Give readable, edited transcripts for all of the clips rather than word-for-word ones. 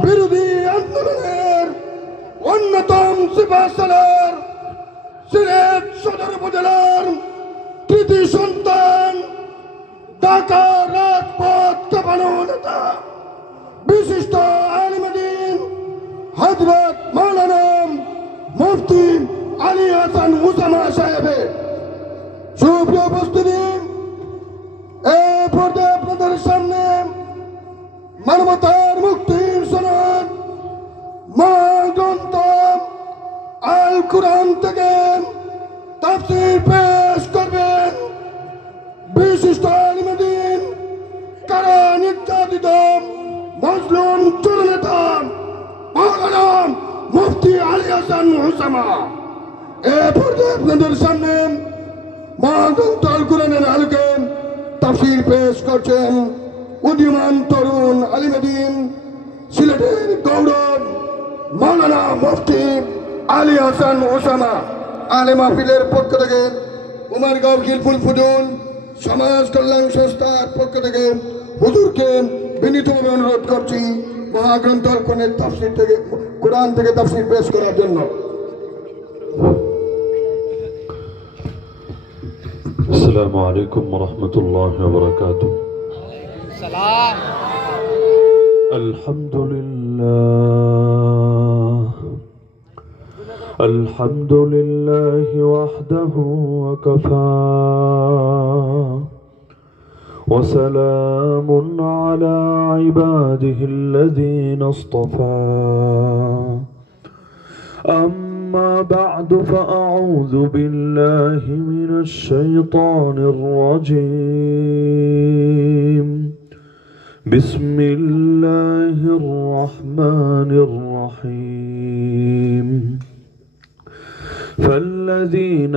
বিরোধী আন্দোলনের অন্যতম সিপাহসালার সিলেট সদর উপজেলার কৃতি সন্তান, ঢাকা রাজপথ কাঁপানো নেতা, বিশিষ্ট আলিম দ্বীন হযরত মাওলানা মুফতি আলী হাসান মুসামা সাহেবের সুপ্রিয় উপস্থিতি, এই পর্যায়ে আপনাদের সামনে মানবতার মুক্তির সনদ মহাগ্রন্থ আল কুরআন থেকে তাফসীর পেশ করবেন বিশিষ্ট আলিম দ্বীন, কারা নির্যাতিত মজলুম জননেতা মাওলানা মুফতি আলী হাসান মুসামা। এই পর্যায়ে আপনাদের সামনে মহাগ্রন্থ আল কুরআনের আলোকে তাফসীর পেশ করছেন উদীয়মান তরুণ আলিম দ্বীন, সিলেটের গৌরব মাওলানা মুফতি আলী হাসান মুসামা। আলে মাহফিলের পক্ষ থেকে উমারগাঁও খিলফুল ফুজুল সমাজ কল্যাণ সংস্থার পক্ষ থেকে হুজুরকে বিনীতভাবে অনুরোধ করছি মহাগ্রন্থ আল কুরআনের তাফসীর থেকে কোরআন থেকে তাফসীর পেশ করার জন্য। السلام عليكم ورحمة الله وبركاته. السلام. الحمد لله الحمد لله وحده وكفى وسلام على عباده الذين اصطفى. أما بعد فأعوذ بالله من الشيطان الرجيم. بسم الله الرحمن الرحيم. فالذين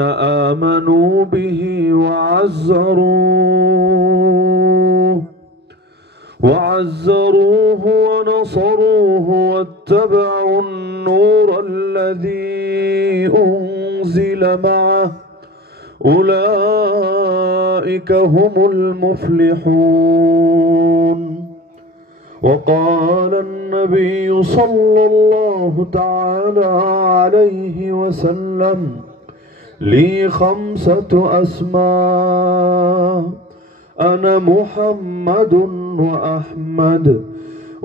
آمنوا به وعزروه ونصروه واتبعوا النور الذي أنزل معه أولئك هم المفلحون. وقال النبي صلى الله تعالى عليه وسلم: لي 5 أسماء: أنا محمد وأحمد،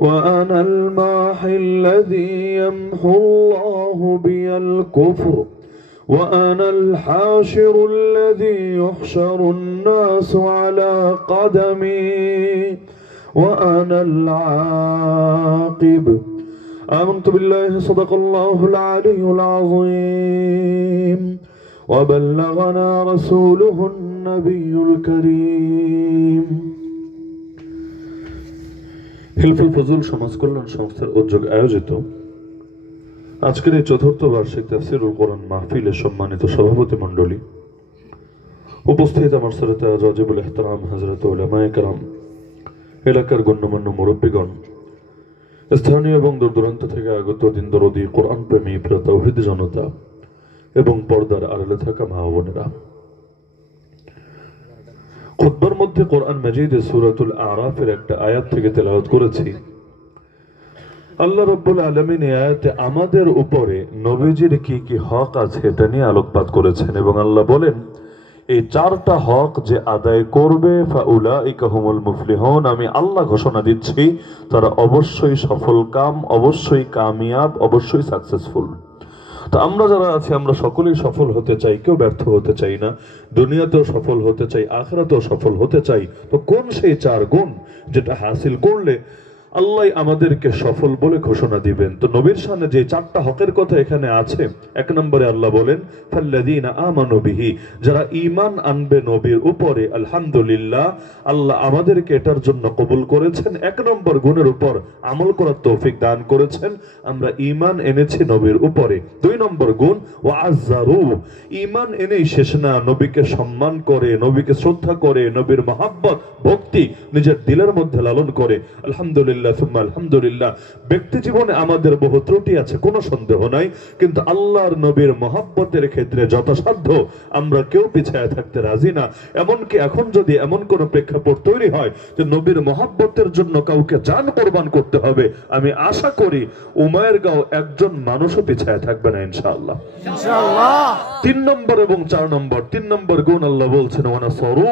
وأنا الماحي الذي يمحو الله بي الكفر، وأنا الحاشر الذي يحشر الناس على قدمي، وأنا العاقب. آمنت بالله صدق الله العلي العظيم، وبلغنا رسوله النبي الكريم. হিলফুল ফজল সমাজ কল্যাণ সংস্থার উদ্যোগ আয়োজিত আজকের এই ৪র্থ বার্ষিক তাফসীরুল কোরআন মাহফিলের সম্মানিত সভাপতি মণ্ডলী, উপস্থিত আমার শ্রোতা ওয়াজিবুল ইহতিরাম হযরত উলামায়ে কেরাম, এলাকার গণ্যমান্য মুরব্বীগণ, স্থানীয় এবং দূর দূরান্ত থেকে আগত দিন দরদি কোরআন প্রেমী প্রিয় তাওহীদি জনতা এবং পর্দার আড়ালে থাকা মা ও বোনেরা, খুতবার মধ্যে কোরআন মাজিদে সূরাতুল আরাফের একটা আয়াত থেকে তেলাওয়াত করেছি। আল্লাহ রাব্বুল আলামিন এই আয়াতে আমাদের উপরে নবীজির কি কি হক আছে এটা নিয়ে আলোকপাত করেছেন এবং আল্লাহ বলেন, এই 4টা হক যে আদায় করবে ফাউলাইকা হুমুল মুফলিহুন, আমি আল্লাহ ঘোষণা দিচ্ছি তারা অবশ্যই সফলকাম, অবশ্যই কামিয়াব, অবশ্যই সাকসেসফুল। তো আমরা যারা আছি আমরা সকলেই সফল হতে চাই, কেউ ব্যর্থ হতে চাই না। দুনিয়াতেও সফল হতে চাই, আখিরাতেও সফল হতে চাই। তো কোন সেই 4 গুণ যেটা হাসিল করলে আল্লাহ আমাদেরকে সফল বলে ঘোষণা দিবেন? তো নবীর শানে যে 4টা হকের কথা এখানে আছে, 1 নম্বরে আল্লাহ বলেন ফাল্লাযীনা আমানু বিহি, যারা ঈমান আনবে নবীর উপরে, আলহামদুলিল্লাহ আল্লাহ আমাদেরকে এটার জন্য কবুল করেছেন। 1 নম্বর গুণের উপর আমল করার তৌফিক দান করেছেন, আমরা ঈমান এনেছি নবীর উপরে। 2 নম্বর গুণ ওয়াজ্জারু, ঈমান এনেই শেষ না, নবীকে সম্মান করে, নবীকে শ্রদ্ধা করে, নবীর মহব্বত ভক্তি নিজের দিলের মধ্যে লালন করে। আলহামদুলিল্লাহ আলহামদুলিল্লাহ সুম্মা আলহামদুলিল্লাহ। ব্যক্তি জীবনে আমাদের বহু ত্রুটি আছে, কোনো সন্দেহ নাই, কিন্তু আল্লাহর নবীর মহব্বতের ক্ষেত্রে যথাসাধ্য আমরা কেউ পিছায় থাকতে রাজি না। এমনকি এখন যদি এমন কোন প্রেক্ষাপট তৈরি হয় যে নবীর মহব্বতের জন্য কাউকে জান কোরবান করতে হবে, আমি আশা করি উমায়েরগাঁও একজন মানুষও পিছায় থাকবে না ইনশাআল্লাহ। 3 নম্বর এবং 4 নম্বর, 3 নম্বর গুণ আল্লাহ বলছেন ওয়ানাসরু,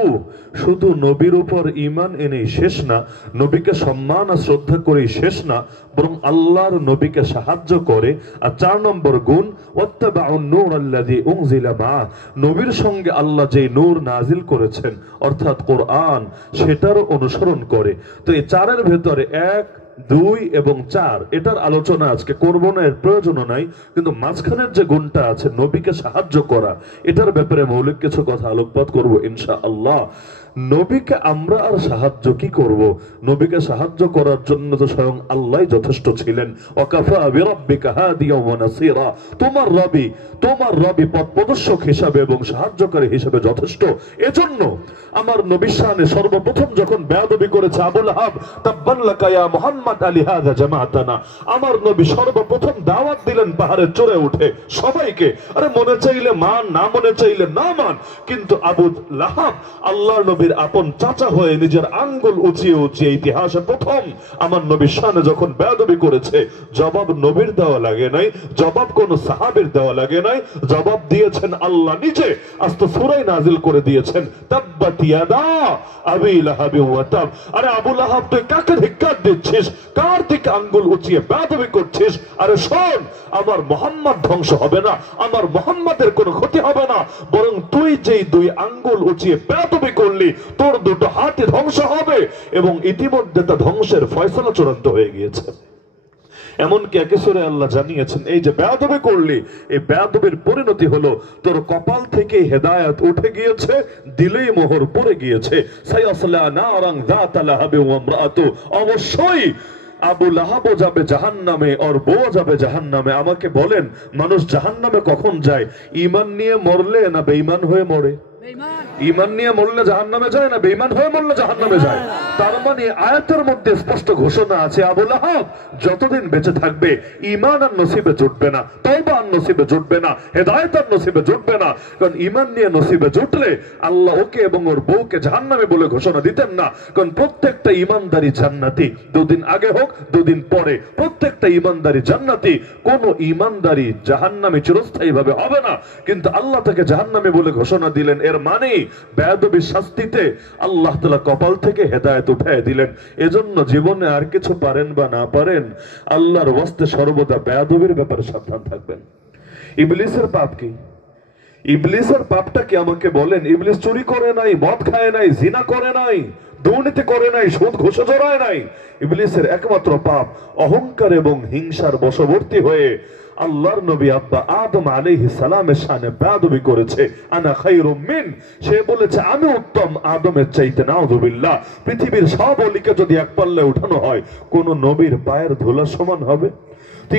শুধু নবীর উপর ঈমান এনেই শেষ না, নবীকে সম্মান আর শ্রদ্ধা করেই শেষ না, বরং আল্লাহর নবীকে সাহায্য করে। আর 4 নম্বর গুণ ওয়াত্তাবাউন নূর আল্লাযী উনজিলা মা, নবীর সঙ্গে আল্লাহ যে নূর নাজিল করেছেন অর্থাৎ কোরআন, সেটার অনুসরণ করে। তো এই 4-এর ভেতরে 1, 2 এবং 4 এটার আলোচনা আজকে করব না, এর প্রয়োজনও নাই, কিন্তু মাঝখানের যে গুণটা আছে নবীকে সাহায্য করা, এটার ব্যাপারে মৌলিক কিছু কথা আলোকপাত করব ইনশাআল্লাহ। নবীকে আমরা আর সাহায্য কি করব? নবীকে সাহায্য করার জন্য তো স্বয়ং আল্লাহ যথেষ্ট ছিলেন। ওয়াকাফা বিরাব্বিকা হাদিয়া ওয়া নাসীরা, তোমার রবি পথ প্রদর্শক হিসাবে এবং সাহায্যকারী হিসাবে যথেষ্ট। এজন্য আমার নবীর শানে সর্বপ্রথম যখন বেয়াদবি করেছে আবু লাহাব, তাব্বান লাকা ইয়া মুহাম্মদ আলি হাযা জামাআতানা, আমার নবী সর্বপ্রথম দাওয়াত দিলেন পাহাড়ে চড়ে উঠে সবাইকে। আরে মনে চাইলে মান, না মনে চাইলে না মান, কিন্তু আবু লাহাব আল্লাহর নবীর আপন চাচা হয়ে নিজের আঙ্গুল উঁচিয়ে উঁচিয়ে ইতিহাসে প্রথম আমার নবীর শানে যখন বেয়াদবি করেছে, জবাব নবীর দেওয়া লাগে নাই, জবাব কোন সাহাবীর দেওয়া লাগে নাই, জবাব দিয়েছেন আল্লাহ নিজে। আস্তে সূরা নাজিল করে দিয়েছেন তাব্বাত ইয়াদা আবি লাহাব ওয়া তাব। আরে আবু লাহাব তুই কাকে ধিক্কার দিচ্ছিস, কার দিকে আঙ্গুল উঁচিয়ে বেয়াদবি করছিস? আরে শোন, আমার মুহাম্মদ ধ্বংস হবে না, আমার মুহাম্মাদের কোনো ক্ষতি হবে না, বরং তুই যেই 2 আঙ্গুল উঁচিয়ে বেয়াদবি করলি তোর 2 হাতই ধ্বংস হবে। এবং ইতিমধ্যে তা ধ্বংসের ফয়সালা চূড়ান্ত হয়ে গিয়েছে। এমনকি একে সূরা আল্লাহ জানিয়েছেন এই যে বেয়াদবি করলি, এই বেয়াদবির পরিণতি হলো তোর কপাল থেকে হেদায়েত উঠে গিয়েছে, দিলেই মোহর পড়ে গিয়েছে। সায়াসলা নারান যাতা লাহাবি ওয়া ইমরাতু, অবশ্যই আবু লাহাবও যাবে জাহান্নামে, ওর বউ যাবে জাহান্নামে। আমাকে বলেন, মানুষ জাহান্নামে কখন যায়? ঈমান নিয়ে মরলে না বেঈমান হয়ে মরে? ঈমান নিয়ে মরলে জাহান্নামে যায় না বেঈমান হয়ে মরলে জাহান্নামে যায়। তার মানে আয়াতের মধ্যে স্পষ্ট ঘোষণা আছে আবু লাহাব যতদিন বেঁচে থাকবে ঈমান আর নসিবে জুটবে না, তওবা আর নসিবে জুটবে না, হেদায়েত আর নসিবে জুটবে না। কারণ ঈমান নিয়ে নসিবে জুটলে আল্লাহ ওকে এবং ওর বউকে জাহান্নামে বলে ঘোষণা দিতেন না। কারণ প্রত্যেকটা ঈমানদারি জান্নাতি, 2 দিন আগে হোক 2 দিন পরে, প্রত্যেকটা ঈমানদারি জান্নাতি। কোন ঈমানদারি জাহান্নামে চিরস্থায়ী ভাবে হবে না, কিন্তু আল্লাহ তাকে জাহান্নামে বলে ঘোষণা দিলেন। এর মানে বেয়াদবির শাস্তিতে আল্লাহ তাআলা কপাল থেকে হেদায়েত উঠায় দিলেন। এজন্য জীবনে আর কিছু পারেন বা না পারেন, আল্লাহর ওয়াস্তে সর্বদা বেয়াদবির ব্যাপারে সাবধান থাকবেন। ইবলিসের পাপ কি? ইবলিসের পাপটা কি আমাকে বলেন? ইবলিস চুরি করে নাই, মদ খায় নাই, জিনা করে নাই, দুর্নীতি করে নাই, সুদ ঘুষে জড়ায় নাই। ইবলিসের একমাত্র পাপ অহংকার এবং হিংসার বশবর্তী হয়ে আল্লাহর নবী আব্বা আদম আলাইহিস সালামের শানে বেয়াদবি করেছে। আনা খায়রুম মিন, সে বলেছে আমি উত্তম আদমের চাইতে। নাউযুবিল্লাহ। পৃথিবীর সব অলিকে যদি এক পাল্লায় উঠানো হয়, কোন নবীর পায়ের ধুলা সমান হবে?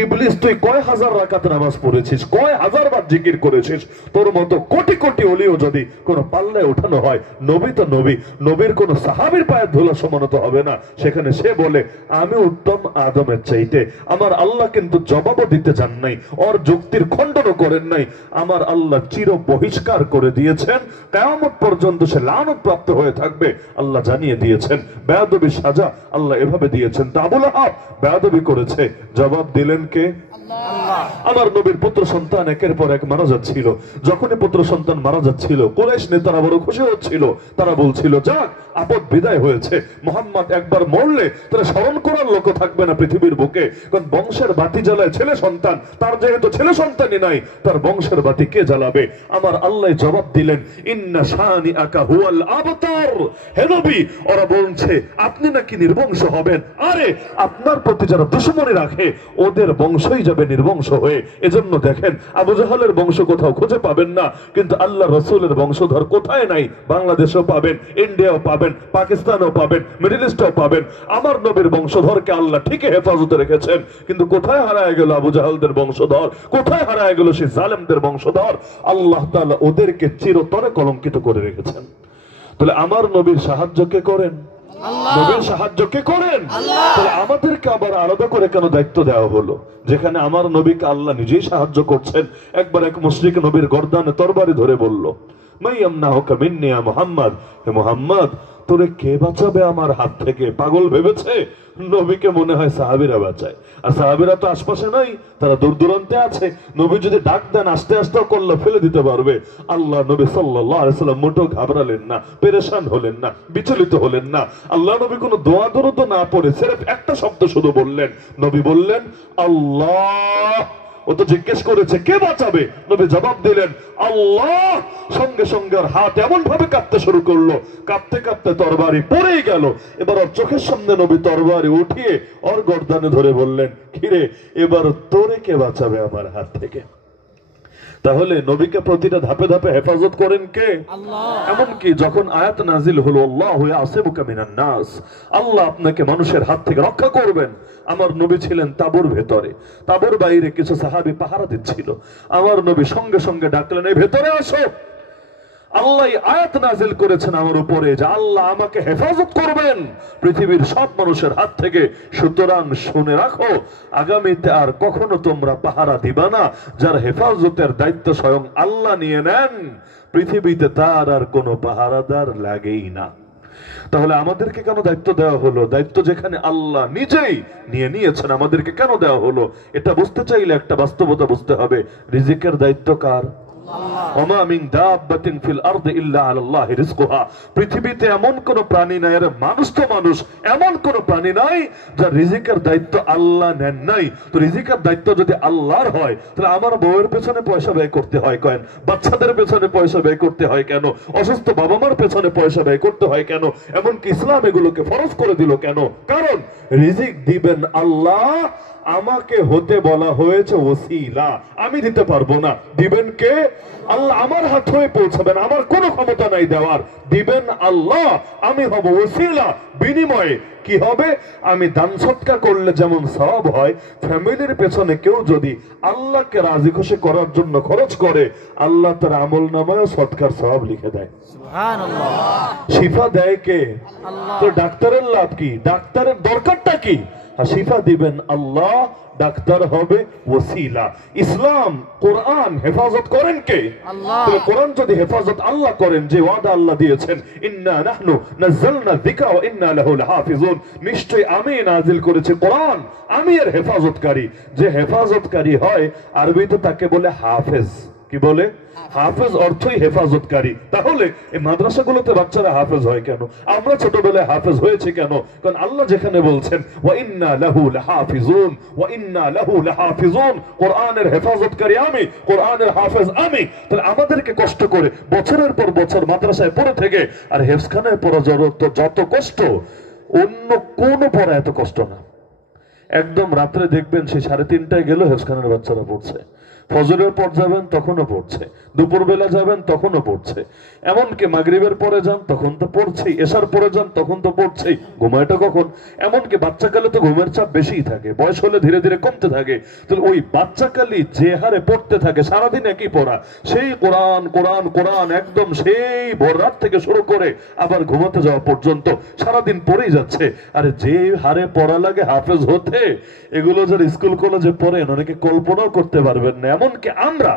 ইবলিস তুই কয় হাজার রাকাত নামাজ পড়েছিস, কয় হাজার বার জিকির করেছিস, তোর মতো কোটি কোটি ওলিও যদি কোন পাল্লায় উঠানো হয়, নবী তো নবী, নবীর কোন সাহাবীর পায়ের ধুলা সমান তো হবে না। সেখানে সে বলে আমি উত্তম আদমের চাইতে। আমার আল্লাহ কিন্তু জবাবও দিতে চান নাই, ওর যুক্তির খণ্ডনও করেন নাই। আমার আল্লাহ চির বহিষ্কার করে দিয়েছেন, কিয়ামত পর্যন্ত সে লানত প্রাপ্ত হয়ে থাকবে। আল্লাহ জানিয়ে দিয়েছেন বেয়াদবির সাজা আল্লাহ এভাবে দিয়েছেন। তা আবু লাহাব বেয়াদবি করেছে, জবাব দিলেন কে? আল্লাহ। আমার নবীর পুত্র সন্তান একের পর এক মারা যাচ্ছিল। যখনই পুত্র সন্তান মারা যাচ্ছিল, কুরাইশ নেতারা বড় খুশি হচ্ছিল। তারা বলছিল যাক আপদ বিদায় হয়েছে, মুহাম্মদ একবার মরলে তারা স্মরণ করার লোক থাকবে না পৃথিবীর বুকে। কারণ বংশের বাতি জ্বালায় ছেলে সন্তান, তার যেহেতু ছেলে সন্তানই নাই, তার বংশের বাতি কে জ্বালাবে? আমার আল্লাহ জবাব দিলেন ইন্না শানিআকা হুয়াল আবতার। হে নবী, ওরা বলছে আপনি নাকি নির্বংশ হবেন। আরে আপনার প্রতি যারা দুশমনী রাখে ওদের বংশই যাবে নির্বংশ হয়ে। এজন্য দেখেন আবু জাহালের বংশ কোথাও খুঁজে পাবেন না, কিন্তু আল্লাহ রাসূলের বংশধর কোথায় নাই? বাংলাদেশেও পাবেন, ইন্ডিয়াও পাবেন, পাকিস্তানেও পাবেন, মিডল ইস্টেও পাবেন। আমার নবীর বংশধরকে আল্লাহ ঠিকই হেফাজতে রেখেছেন, কিন্তু কোথায় হারায় গেল আবু জাহালদের বংশধর? কোথায় হারায় গেল সেই জালেমদের বংশধর? আল্লাহ তাআলা ওদেরকে চিরতরে কলঙ্কিত করে রেখেছেন। তাহলে আমার নবীর সাহায্য কে করেন? নবীর সাহায্য কে করেন? তাহলে আমাদেরকে আবার আলাদা করে কেন দায়িত্ব দেওয়া হলো, যেখানে আমার নবীকে আল্লাহ নিজেই সাহায্য করছেন? একবার এক মুশরিক নবীর গর্দানে তরবারি ধরে বলল, মাইয়ামনাহুকা মিন্নি ইয়া মুহাম্মদ, হে মুহাম্মদ তোরে কে বাঁচাবে আমার হাত থেকে? পাগল ভেবেছে নবীকে মনে হয় সাহাবীরা বাঁচায়, আর সাহাবীরা তো আশপাশে নাই, তারা দূর দূরান্তে আছে। নবী যদি ডাক দেন আস্তে আস্তে করলে ফেলে দিতে পারবে। আল্লাহ নবী সাল্লাল্লাহু আলাইহি সাল্লাম মোটেও ঘাবড়ালেন না, পেরেশান হলেন না, বিচলিত হলেন না। আল্লাহ নবী কোনো দোয়া দরুদ না পড়ে সির্ফ একটা শব্দ শুধু বললেন। নবী বললেন আল্লাহ। ও তো জিজ্ঞেস করেছে কে বাঁচাবে, নবী জবাব দিলেন আল্লাহ। সঙ্গে সঙ্গে ওর হাত এমন ভাবে কাঁপতে শুরু করলো, কাঁপতে কাঁপতে তরবারি পড়েই গেল। এবার ওর চোখের সামনে নবী তরবারি উঠিয়ে ওর গর্দানে ধরে বললেন, কিরে এবার তোরে কে বাঁচাবে আমার হাত থেকে? তাহলে নবীকে প্রতিটা ধাপে ধাপে হেফাজত করেন কে? এমনকি যখন আয়াত নাজিল হলো আল্লাহু ইয়াসিবুকা মিনান নাস, আল্লাহ আপনাকে মানুষের হাত থেকে রক্ষা করবেন, আমার নবী ছিলেন তাঁবুর ভেতরে, তাঁবুর বাইরে কিছু সাহাবী পাহারা দিচ্ছিল। আমার নবী সঙ্গে সঙ্গে ডাকলেন, এই ভেতরে আসো। আল্লাহ আয়াত নাজিল করেছেন আমার উপরে যে আল্লাহ আমাকে হেফাজত করবেন পৃথিবীর সব মানুষের হাত থেকে। সুতরাং শুনে রাখো, আগামীতে আর কখনো তোমরা পাহারা দিবা না। যার হেফাজতের দায়িত্ব স্বয়ং আল্লাহ নিয়ে নেন, পৃথিবীতে তার আর কোনো পাহারাদার লাগেই না। তাহলে আমাদেরকে কেন দায়িত্ব দেওয়া হলো? দায়িত্ব যেখানে আল্লাহ নিজেই নিয়ে নিয়েছেন, আমাদেরকে কেন দেওয়া হলো? এটা বুঝতে চাইলে একটা বাস্তবতা বুঝতে হবে, রিজিকের দায়িত্ব কার? পৃথিবীতে এমন কোন প্রাণী নাই, মানুষ তো মানুষ, এমন কোন প্রাণী নাই যার রিজিকের দায়িত্ব আল্লাহ নেন নাই। তো রিজিকের দায়িত্ব যদি আল্লাহর হয়, তাহলে আমার বউয়ের পেছনে পয়সা ব্যয় করতে হয় কেন? বাচ্চাদের পেছনে পয়সা ব্যয় করতে হয় কেন? অসুস্থ বাবা মার পেছনে পয়সা ব্যয় করতে হয় কেন? এমনকি ইসলাম এগুলোকে ফরজ করে দিল কেন? কারণ রিজিক দিবেন আল্লাহ, আমাকে হতে বলা হয়েছে ওসিলা, আমি দিতে পারবো না। দিবেন কে? আল্লাহ। আমার হাত হয়ে পৌঁছাবেন, আমার কোনো ক্ষমতা নাই দেওয়ার। দিবেন আল্লাহ, আমি হব ওসিলা। বিনিময়ে কি হবে? আমি দান সৎকার করলে যেমন সওয়াব হয়, ফ্যামিলির পেছনে কেউ যদি আল্লাহকে রাজি খুশি করার জন্য খরচ করে, আল্লাহ তার আমল নামায় সৎকার সওয়াব লিখে দেয়। সুবহানাল্লাহ। শিফা দেয় কে? তো ডাক্তারের লাভ কি? ডাক্তারের দরকারটা কি? শিফা দিবেন আল্লাহ, ডাক্তার হবে ওসিলা। ইসলাম কোরআন হেফাজত করেন কে? আল্লাহ। কোরআন যদি হেফাজত আল্লাহ করেন, যে ওয়াদা আল্লাহ দিয়েছেন, ইন্না নাহনু নাযালনা যিকরা ওয়া ইন্না লাহু লাহাফিজুন, নিশ্চয়ই আমি নাজিল করেছি কোরআন, আমি এর হেফাজতকারী। যে হেফাজতকারী হয় আরবিতে তাকে বলে হাফেজ। কি বলে? হাফেজ অর্থই হেফাজতকারী। তাহলে এই মাদ্রাসাগুলোতে বাচ্চারা হাফেজ হয় কেন? আমরা ছোটবেলায় হাফেজ হয়েছে কেন? কারণ আল্লাহ যেখানে বলছেন ওয়া ইন্না লাহু লাহাফিজুন, ওয়া ইন্না লাহু লাহাফিজুন, কোরআনের হেফাজতকারী আমি, কোরআনের হাফেজ আমি। তাহলে আমাদেরকে কষ্ট করে বছরের পর বছর মাদ্রাসায় পড়ে থেকে আর হেফজখানায় পড়া যত কষ্ট, অন্য কোন পড়া এত কষ্ট না। একদম রাত্রে দেখবেন সেই 3:30টায় গেল হেফজখানার বাচ্চারা পড়ছে, ফজরের পর যাবেন তখনও পড়ছে, দুপুর বেলা যাবেন তখনও পড়ছে, এমনকি মাগরিবের পরে যান তখন তো পড়ছেই, এশার পরে যান তখন তো পড়ছেই। ঘুমায়টা কখন? এমনকি বাচ্চাকালে তো ঘুমের চাপ বেশিই থাকে, বয়স হলে ধীরে ধীরে কমতে থাকে। তাহলে ওই বাচ্চাকালে যে হারে পড়তে থাকে, সারাদিন একই পড়া, সেই কোরআন কোরআন কোরআন, একদম সেই ভোর রাত থেকে শুরু করে আবার ঘুমাতে যাওয়া পর্যন্ত সারাদিন পড়েই যাচ্ছে। আরে যে হারে পড়া লাগে হাফেজ হতে, এগুলো যারা স্কুল কলেজে পড়েন অনেকে কল্পনাও করতে পারবেন না। এমনকি আমরা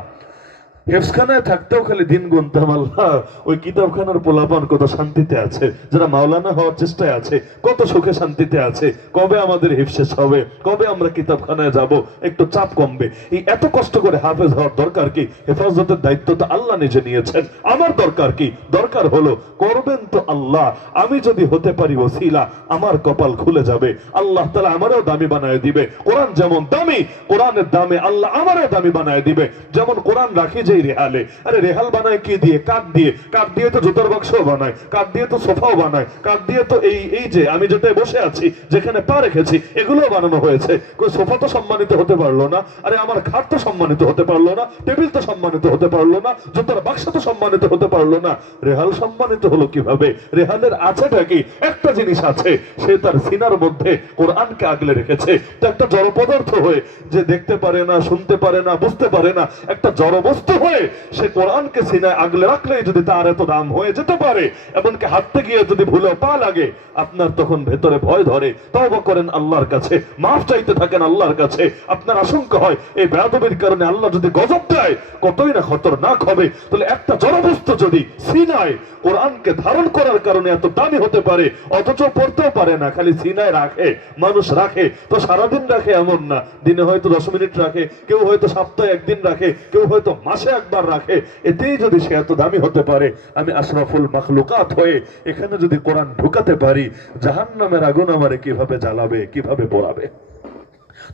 হেফজখানায় থাকতেও খালি দিন গুনতাম, আল্লাহ ওই কিতাবখানার পোলাপান কত শান্তিতে আছে, যারা মাওলানা হওয়ার চেষ্টায় আছে কত সুখে শান্তিতে আছে, কবে আমাদের হিফজ শেষ হবে, কবে আমরা কিতাবখানায় যাব, একটু চাপ কমবে। এই এত কষ্ট করে হাফেজ হওয়ার দরকার কি? হেফাজতের দায়িত্ব তো আল্লাহ নিজে নিয়েছেন। আমার দরকার কি? দরকার হলো করবেন তো আল্লাহ। আমি যদি হতে পারি ওসিলা, আমার কপাল খুলে যাবে, আল্লাহ তাআলা আমারও দামি বানায় দিবে। কোরআন যেমন দামি, কোরআনের দামে আল্লাহ আমারও দামি বানায় দিবে। যেমন কোরআন রাখি যে রেহালে, আরে রেহাল বানায় কি দিয়ে? কাঠ দিয়ে। কাঠ দিয়ে তো জুতার বাক্সও বানায়, কাঠ দিয়ে তো সোফাও বানায়, কাঠ দিয়ে তো এই যে আমি যেটাই বসে আছি, যেখানে পা রেখেছি, এগুলো বানানো হয়েছে। কই সোফা তো সম্মানিত হতে পারলো না, আরে আমার খাট তো সম্মানিত হতে পারলো না, টেবিল তো সম্মানিত হতে পারলো না, জুতার বাক্স তো সম্মানিত হতে পারলো না। রেহাল সম্মানিত হলো কিভাবে? রেহালের আছেটা কি? একটা জিনিস আছে, সে তার সিনার মধ্যে কোরআনকে আগলে রেখেছে। তো একটা জড় পদার্থ হয়ে যে দেখতে পারে না, শুনতে পারে না, বুঝতে পারে না, একটা জড় বস্তু হয়ে সে কোরআনকে সিনায় আগলে রাখলেই যদি তার এত দাম হয়ে যেতে পারে, এমনকি হাঁটতে গিয়ে যদি ভুলেও পা লাগে, আপনার তখন ভেতরে ভয় ধরে, তওবা করেন আল্লাহর কাছে, মাফ চাইতে থাকেন আল্লাহর কাছে। আপনার আশঙ্কা হয় এই বেয়াদবির কারণে আল্লাহ যদি গজব দেয় কতই না খতরনাক হবে। তাহলে একটা জড়বস্তু যদি সিনায় কোরআনকে ধারণ করার কারণে এত দামি হতে পারে, অথচ পড়তেও পারে না, খালি সিনায় রাখে, মানুষ রাখে তো সারাদিন রাখে এমন না, দিনে হয়তো 10 মিনিট রাখে, কেউ হয়তো সপ্তাহে একদিন রাখে, কেউ হয়তো মাসে একবার রাখে, এতেই যদি সে এত দামি হতে পারে, আমি আশরাফুল মাখলুকাত হয়ে এখানে যদি কোরআন ঢুকাতে পারি, জাহান্নামের আগুন আমারে কিভাবে জ্বালাবে, কিভাবে পোড়াবে।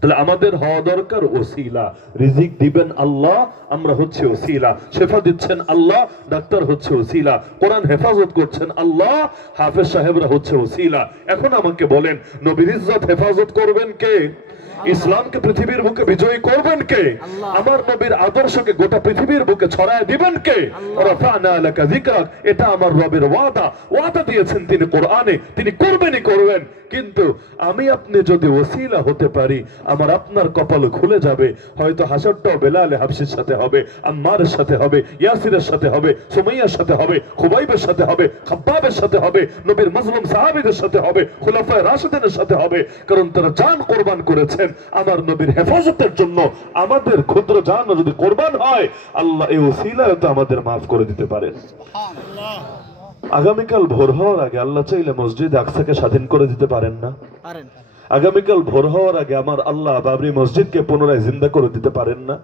তাহলে আমাদের হওয়া দরকার ওসিলা। রিজিক দিবেন আল্লাহ, আমরা হচ্ছে ওসিলা। শেফা দিচ্ছেন আল্লাহ, ডাক্তার হচ্ছে ওসিলা। কোরআন হেফাজত করছেন আল্লাহ, হাফেজ সাহেবরা হচ্ছে ওসিলা। এখন আমাকে বলেন, নবীর ইজ্জত হেফাজত করবেন কে? ইসলামকে পৃথিবীর বুকে বিজয়ী করবেন কে? আমার নবীর আদর্শকে গোটা পৃথিবীর বুকে ছড়ায় দিবেন কে? রাফা'না লাকা যিকরাক, এটা আমার রবের ওয়াদা। ওয়াদা দিয়েছেন তিনি কোরআনে, তিনি করবেনই করবেন। কিন্তু আমি আপনি যদি ওসিলা হতে পারি, আমার আপনার কপাল খুলে যাবে। হয়তো হাসরটাও বেলাল হাবশির সাথে হবে, আম্মারের সাথে হবে, ইয়াসিরের সাথে হবে, সুমাইয়ার সাথে হবে, খুবাইবের সাথে হবে, খাব্বাবের সাথে হবে, নবীর মাজলুম সাহাবীদের সাথে হবে, খুলাফায়ে রাশিদিনের সাথে হবে। কারণ তারা জান কোরবান করেছেন আমার নবীর হেফাজতের জন্য। আমাদের ক্ষুদ্র জান যদি কোরবান হয়, আল্লাহ এই ওসিলায় তো আমাদের মাফ করে দিতে পারেন। আগামীকাল ভোর হওয়ার আগে আল্লাহ চাইলে মসজিদ আকসাকে স্বাধীন করে দিতে পারেন না? আগামীকাল ভোর হওয়ার আগে আমার আল্লাহ বাবরি মসজিদকে পুনরায় জিন্দা করে দিতে পারেন না?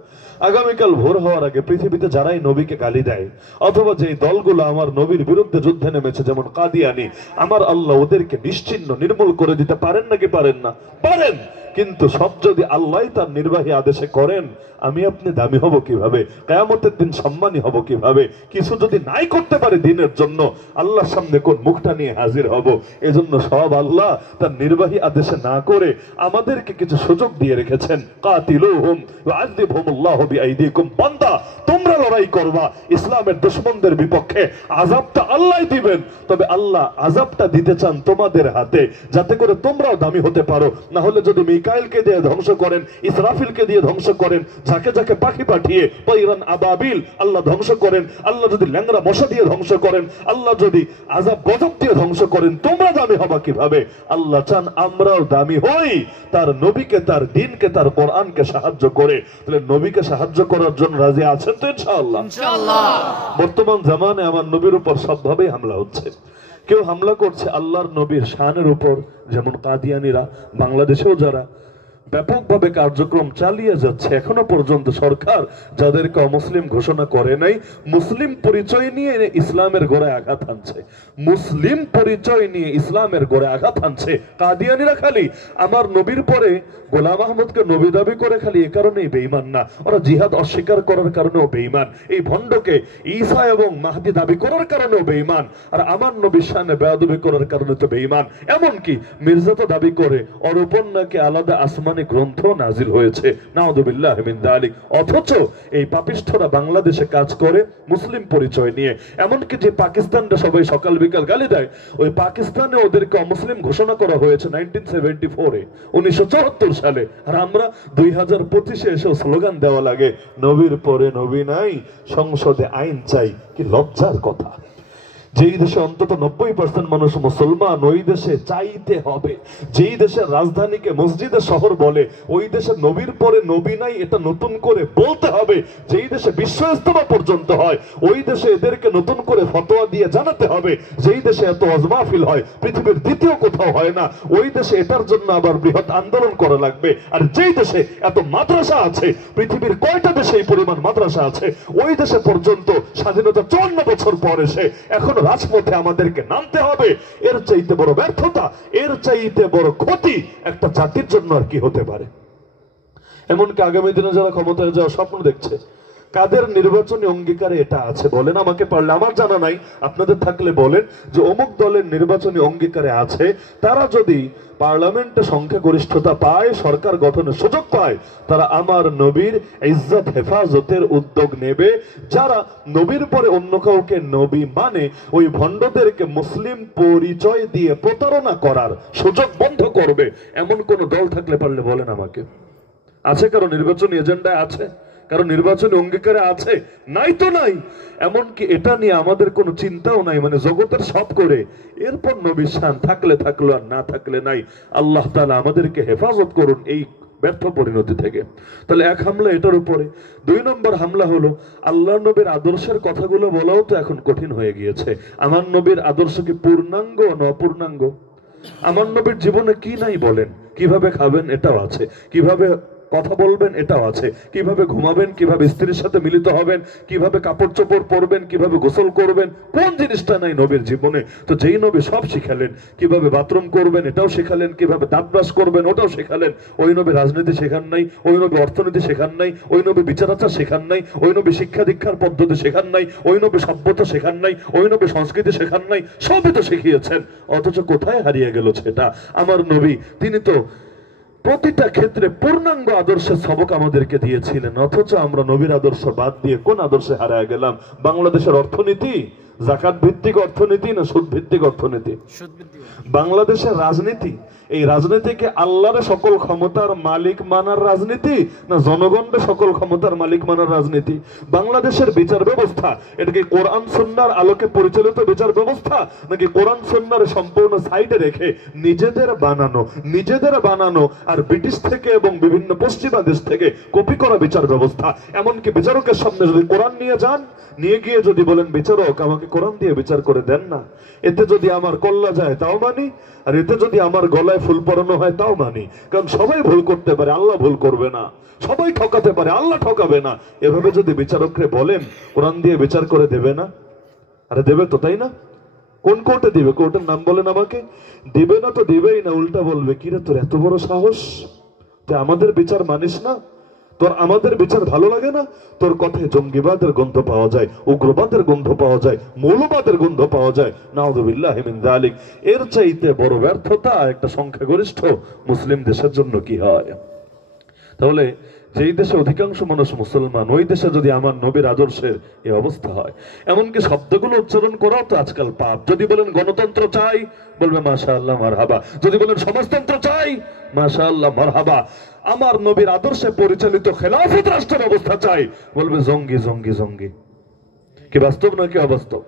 আগামীকাল ভোর হওয়ার আগে পৃথিবীতে যারাই নবীকে গালি দেয়, অথবা যে দলগুলো আমার নবীর বিরুদ্ধে যুদ্ধে নেমেছে, যেমন কাদিয়ানি, আমার আল্লাহ ওদেরকে নিশ্চিহ্ন নির্মূল করে দিতে পারেন নাকি পারেন না? পারেন। কিন্তু সব যদি আল্লাহ তার নির্বাহী আদেশে করেন, আমি আপনি দামি হব কিভাবে? কিয়ামতের দিন সম্মানী হব কিভাবে? কিছু যদি নাই করতে পারে দিনের জন্য, আল্লাহর সামনে কোন মুখটা নিয়ে হাজির হব? এজন্য সব আল্লাহ তার নির্বাহী আদেশে না করে আমাদেরকে কিছু সুযোগ দিয়ে রেখেছেন। কাতিলুহুম ওয়া'আযিবহুমুল্লাহু বিআইদিকুম, বান্দা তোমরা লড়াই করবা ইসলামের দুশমনদের বিপক্ষে, আযাবটা আল্লাহই দিবেন। তবে আল্লাহ আযাবটা দিতে চান তোমাদের হাতে, যাতে করে তোমরাও দামি হতে পারো। না হলে যদি মিকাইলকে দিয়ে ধ্বংস করেন, ইসরাফিলকে দিয়ে ধ্বংস করেন, যাকে যাকে পাখি পাঠিয়ে তাইরান আবাবিল আল্লাহ ধ্বংস করেন, আল্লাহ যদি ল্যাংড়া মশা দিয়ে ধ্বংস করেন, আল্লাহ যদি আযাব গজব দিয়ে ধ্বংস করেন, তোমরা দামি হবা কিভাবে? আল্লাহ চান আমরাও দামি হই, তার নবীকে, তার দ্বীনকে, তার কোরআনকে সাহায্য করে। তাহলে নবীকে সাহায্য করার জন্য রাজি আছেন তো ইনশাআল্লাহ? ইনশাআল্লাহ। বর্তমান জামানে আমার নবীর উপর সবভাবেই হামলা হচ্ছে। কেউ হামলা করছে আল্লাহর নবীর শানের উপর, যেমন কাদিয়ানিরা, বাংলাদেশেও যারা ব্যাপকভাবে কার্যক্রম চালিয়ে যাচ্ছে। এখনো পর্যন্ত সরকার যাদেরকে অমুসলিম ঘোষণা করে নাই, মুসলিম পরিচয় নিয়ে ইসলামের গোড়ায় আঘাত আনছে, মুসলিম পরিচয় নিয়ে ইসলামের গোড়ায় আঘাত আনছে। কাদিয়ানিরা খালি আমার নবীর পরে গোলাম আহমদকে নবী দাবি করে খালি এ কারণেই বেঈমান না, ওরা জিহাদ অস্বীকার করার কারণেও বেঈমান। এই ভণ্ডকে ঈসা এবং মাহদী দাবি করার কারণেও বেঈমান, আর আমার নবীর শানে বেয়াদবি করার কারণে তো বেঈমান। এমনকি মির্জা তো দাবি করে ওর উপর নাকি আলাদা আসমানি গ্রন্থ নাজিল হয়েছে, নাউযুবিল্লাহি মিন যালিক। অথচ এই পাপিষ্ঠরা বাংলাদেশে কাজ করে মুসলিম পরিচয় নিয়ে। এমনকি যে পাকিস্তানটা সবাই সকাল বিকাল গালি দেয়, ওই পাকিস্তানে ওদেরকে অমুসলিম ঘোষণা করা হয়েছে 1974-এ, 1974 সালে। আর আমরা 2025-এ এসে স্লোগান দেওয়া লাগে নবীর পরে নবী নাই, সংসদে আইন চাই। কি লজ্জার কথা! যেই দেশে অন্তত 90% মানুষ মুসলমান, ওই দেশে চাইতে হবে। যেই দেশের রাজধানীকে মসজিদের শহর বলে, ওই দেশে নবীর পরে নবী নাই এটা নতুন করে বলতে হবে। যেই দেশে বিশ্ব ইজতেমা পর্যন্ত হয়, ওই দেশে এদেরকে নতুন করে ফতোয়া দিয়ে জানাতে হবে। যেই দেশে এত ওয়াজ মাহফিল হয়, পৃথিবীর দ্বিতীয় কোথাও হয় না, ওই দেশে এটার জন্য আবার বৃহৎ আন্দোলন করা লাগবে। আর যেই দেশে এত মাদ্রাসা আছে, পৃথিবীর কয়টা দেশে এই পরিমাণ মাদ্রাসা আছে, ওই দেশে পর্যন্ত স্বাধীনতা 54 বছর পর এসে এখন রাজপথে আমাদেরকে নামতে হবে। এর চাইতে বড় ব্যর্থতা, এর চাইতে বড় ক্ষতি একটা জাতির জন্য আর কি হতে পারে? এমনকি আগামী দিনে যারা ক্ষমতায় যাওয়ার স্বপ্ন দেখছে, কাদের নির্বাচনী অঙ্গীকারে এটা আছে বলেন? আমাকে পারলে, আমার জানা নাই, আপনাদের থাকলে বলেন যে অমুক দলের নির্বাচনী অঙ্গীকারে আছে, তারা যদি পার্লামেন্টে সংখ্যাগরিষ্ঠতা পায়, সরকার গঠনের সুযোগ পায়, তারা আমার নবীর ইজ্জত হেফাজতের উদ্যোগ নেবে। যারা নবীর পরে অন্য কাউকে নবী মানে, ওই ভণ্ডদেরকে মুসলিম পরিচয় দিয়ে প্রতারণা করার সুযোগ বন্ধ করবে। এমন কোন দল থাকলে পারলে বলেন আমাকে। আছে কারো নির্বাচনী এজেন্ডায় আছে? কারণ নির্বাচনী অঙ্গীকারে আছে? নাই তো নাই। এমনকি এটা নিয়ে আমাদের কোনো চিন্তাও নাই, মানে জগতের সব করে এরপর নবীর শান থাকলে থাকলো আর না থাকলে নাই। আল্লাহ তাআলা আমাদেরকে হেফাজত করুন এই ব্যর্থ পরিণতি থেকে। তাহলে এক হামলা এটার উপরে। 2 নম্বর হামলা হলো আল্লাহ নবীর আদর্শের কথাগুলো বলাও তো এখন কঠিন হয়ে গিয়েছে। আমার নবীর আদর্শ কি পূর্ণাঙ্গ না অপূর্ণাঙ্গ? আমার নবীর জীবনে কি নাই বলেন? কিভাবে খাবেন এটাও আছে, কিভাবে কথা বলবেন এটাও আছে, কিভাবে ঘুমাবেন, কিভাবে স্ত্রীর সাথে মিলিত হবেন, কিভাবে কাপড় চোপড় পরবেন, কিভাবে গোসল করবেন, কোন জিনিসটা নাই নবীর জীবনে? তো যেই নবী সব শিখালেন, কিভাবে বাথরুম করবেন এটাও শেখালেন, কিভাবে দাঁত ব্রাশ করবেন ওটাও শেখালেন। ওই নবী রাজনীতি শেখান নাই, ওই নবী অর্থনীতি শেখান নাই, ওই নবী বিচার আচার শেখান নাই, ওই নবী শিক্ষা দীক্ষার পদ্ধতি শেখান নাই, ওই নবী সভ্যতা শেখান নাই, ওই নবী সংস্কৃতি শেখান নাই, সবই তো শিখিয়েছেন। অথচ কোথায় হারিয়ে গেল সেটা? আমার নবী তিনি তো প্রতিটা ক্ষেত্রে পূর্ণাঙ্গ আদর্শের সবক আমাদেরকে দিয়েছিলেন, অথচ আমরা নবীর আদর্শ বাদ দিয়ে কোন আদর্শে হারিয়ে গেলাম? বাংলাদেশের অর্থনীতি জাকাত ভিত্তিক অর্থনীতি না সুদ ভিত্তিক অর্থনীতি? বাংলাদেশের রাজনীতি, এই রাজনীতিকে আল্লাহর সকল ক্ষমতার মালিক মানার রাজনীতি না জনগণের সকল ক্ষমতার মালিক মানার রাজনীতি? বাংলাদেশের বিচার ব্যবস্থা এটা কি কোরআন সুন্নাহর আলোকে পরিচালিত বিচার ব্যবস্থা, নাকি কোরআন সুন্নাহর সম্পূর্ণ সাইডে রেখে নিজেদের বানানো আর ব্রিটিশ থেকে এবং বিভিন্ন পশ্চিমা দেশ থেকে কপি করা বিচার ব্যবস্থা? এমনকি বিচারকের সামনে যদি কোরআন নিয়ে যান, নিয়ে গিয়ে যদি বলেন বিচারক আমাকে কোরআন দিয়ে বিচার করে দেন না, এতে যদি আমার কল্লা যায় তাও মানি, আর এতে যদি আমার গলায় ফুল পরানো হয় তাও মানি। কারণ সবাই ভুল করতে পারে, আল্লাহ ভুল করবে না। সবাই ঠকাতে পারে, আল্লাহ ঠকাবে না। এভাবে যদি বিচারকরে বলেন কোরআন দিয়ে বিচার করে দেবে না, আরে দেবে তো, তাই না? কোন কোর্টে দিবে? কোর্টের নাম বলেন আমাকে। দিবে না তো দিবেই না, উল্টা বলবে কিরে তোর এত বড় সাহস, তুই আমাদের বিচার মানিস না, তোর আমাদের বিচার ভালো লাগে না? তোর কথায় জঙ্গিবাদের গন্ধ পাওয়া যায়, উগ্রবাদের গন্ধ পাওয়া যায়, মৌলবাদের গন্ধ পাওয়া যায়। নাউযুবিল্লাহি মিন যালিক। এর চাইতে বড় ব্যর্থতা একটা সংখ্যাগরিষ্ঠ মুসলিম দেশের জন্য কি হয়? তাহলে যেই দেশে অধিকাংশ মানুষ মুসলমান, ওই দেশে যদি আমার নবীর আদর্শের এই অবস্থা হয়, এমনকি শব্দগুলো উচ্চারণ করাও তো আজকাল পাপ। যদি বলেন গণতন্ত্র চাই, বলবে মাশাআল্লাহ মারহাবা। যদি বলেন সমাজতন্ত্র চাই, মাশাআল্লাহ মারহাবা। আমার নবীর আদর্শে পরিচালিত খেলাফত রাষ্ট্র ব্যবস্থা চাই, বলবে জঙ্গি জঙ্গি জঙ্গি। কি বাস্তব নাকি অবাস্তব?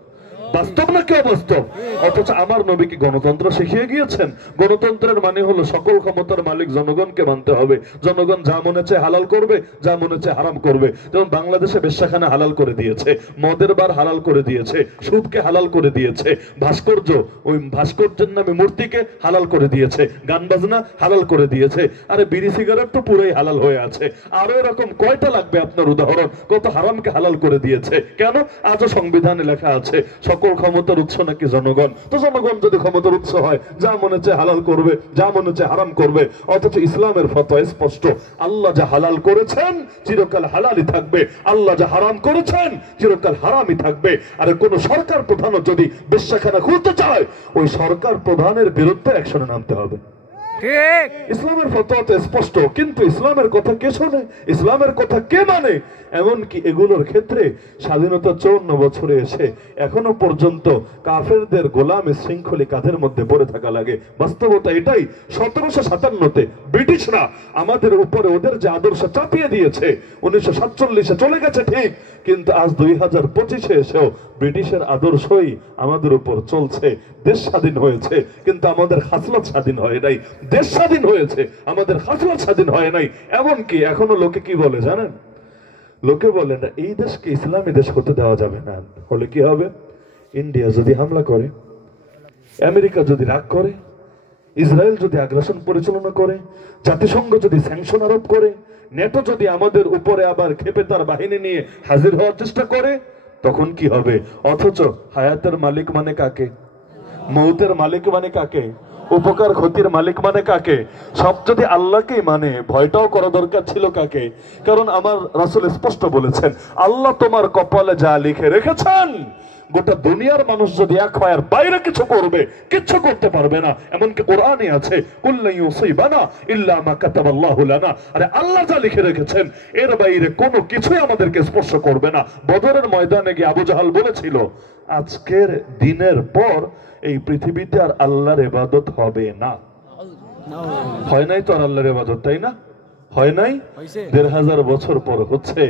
বাস্তব নাকি অবাস্তব? অথচ আমার নবী কি গণতন্ত্র শিখিয়ে গিয়েছেন? গণতন্ত্রের মানে হলো সকল ক্ষমতার মালিক জনগণকে মানতে হবে। জনগণ যা মনে চায় হালাল করবে, যা মনে চায় হারাম করবে। যেমন বাংলাদেশে বেশ্যাখানা হালাল করে দিয়েছে, মদের বার হালাল করে দিয়েছে, সুদকে হালাল করে দিয়েছে, ভাস্কর্য ওই ভাস্কর্যের নামে মূর্তিকে হালাল করে দিয়েছে, গান বাজনা হালাল করে দিয়েছে। আরে বিড়ি সিগারেট তো পুরোই হালাল হয়ে আছে। আরো এরকম কয়টা লাগবে আপনার উদাহরণ? কত হারামকে হালাল করে দিয়েছে। কেন? আজও সংবিধানে লেখা আছে সকল ক্ষমতার উৎস নাকি জনগণ। তো জনগণ যদি ক্ষমতার উৎস হয়, যা মনে চায় হালাল করবে, যা মনে চায় হারাম করবে। অথচ ইসলামের ফতোয়া স্পষ্ট, আল্লাহ যা হালাল করেছেন চিরকাল হালালই থাকবে, আল্লাহ যা হারাম করেছেন চিরকাল হারামই থাকবে। আর কোন সরকার প্রধানও যদি বেশ্যাখানা খুলতে চায়, ওই সরকার প্রধানের বিরুদ্ধে অ্যাকশনে নামতে হবে। ইসলামের ফতোয়া তো স্পষ্ট, কিন্তু ইসলামের কথা কে শোনে? ইসলামের কথা কে মানে? এমনকি এগুলোর ক্ষেত্রে স্বাধীনতা 54 বছরে এসে এখনো পর্যন্ত কাফেরদের গোলামী শৃঙ্খলে কাঁধের মধ্যে পড়ে থাকা লাগে। বাস্তবতা এটাই, 1757-তে ব্রিটিশরা আমাদের উপরে ওদের যে আদর্শ চাপিয়ে দিয়েছে, 1947-এ চলে গেছে ঠিক, কিন্তু আজ 2025-এ এসেও ব্রিটিশের আদর্শই আমাদের উপর চলছে। দেশ স্বাধীন হয়েছে, কিন্তু আমাদের খাসলত স্বাধীন হয় নাই। দেশ স্বাধীন হয়েছে, আমাদের খাসলত স্বাধীন হয় নাই। এমনকি এখনো লোকে কি বলে জানেন? লোকে বলে না এই দেশকে ইসলামী দেশ হতে দেওয়া যাবে না। হলে কি হবে? ইন্ডিয়া যদি হামলা করে, আমেরিকা যদি রাগ করে, ইসরায়েল যদি আগ্রাসন পরিচালনা করে, জাতিসংঘ যদি স্যাংশন আরোপ করে, নেটো যদি আমাদের উপরে আবার ক্ষেপে তার বাহিনী নিয়ে হাজির হওয়ার চেষ্টা করে, তখন কি হবে? অথচ হায়াতের মালিক মানে কাকে? মৌতের মালিক মানে কাকে? উপকার ক্ষতির মালিক মানে কাকে? সব যদি আল্লাহকেই মানে, ভয়টাও করা দরকার ছিল কাকে? কারণ আমার রাসূল স্পষ্ট বলেছেন, আল্লাহ তোমার কপালে যা লিখে রেখেছেন, গোটা দুনিয়ার মানুষ যদি এক হয় আর বাইরে কিছু করবে, কিচ্ছু করতে পারবে না। এমনকি কোরআনে আছে কুল্লু ইউসিবানা ইল্লা মা কাতাবাল্লাহু লানা। আরে আল্লাহ যা লিখে রেখেছেন এর বাইরে কোনো কিছুই আমাদেরকে স্পর্শ করবে না। বদরের ময়দানে গিয়ে আবু জাহাল বলেছিল, আজকের দিনের পর এই পৃথিবীতে আর আল্লাহর ইবাদত হবে না। হয় নাই তো আর আল্লাহর ইবাদত, তাই না? হয় নাই? 1500 বছর পর হচ্ছে।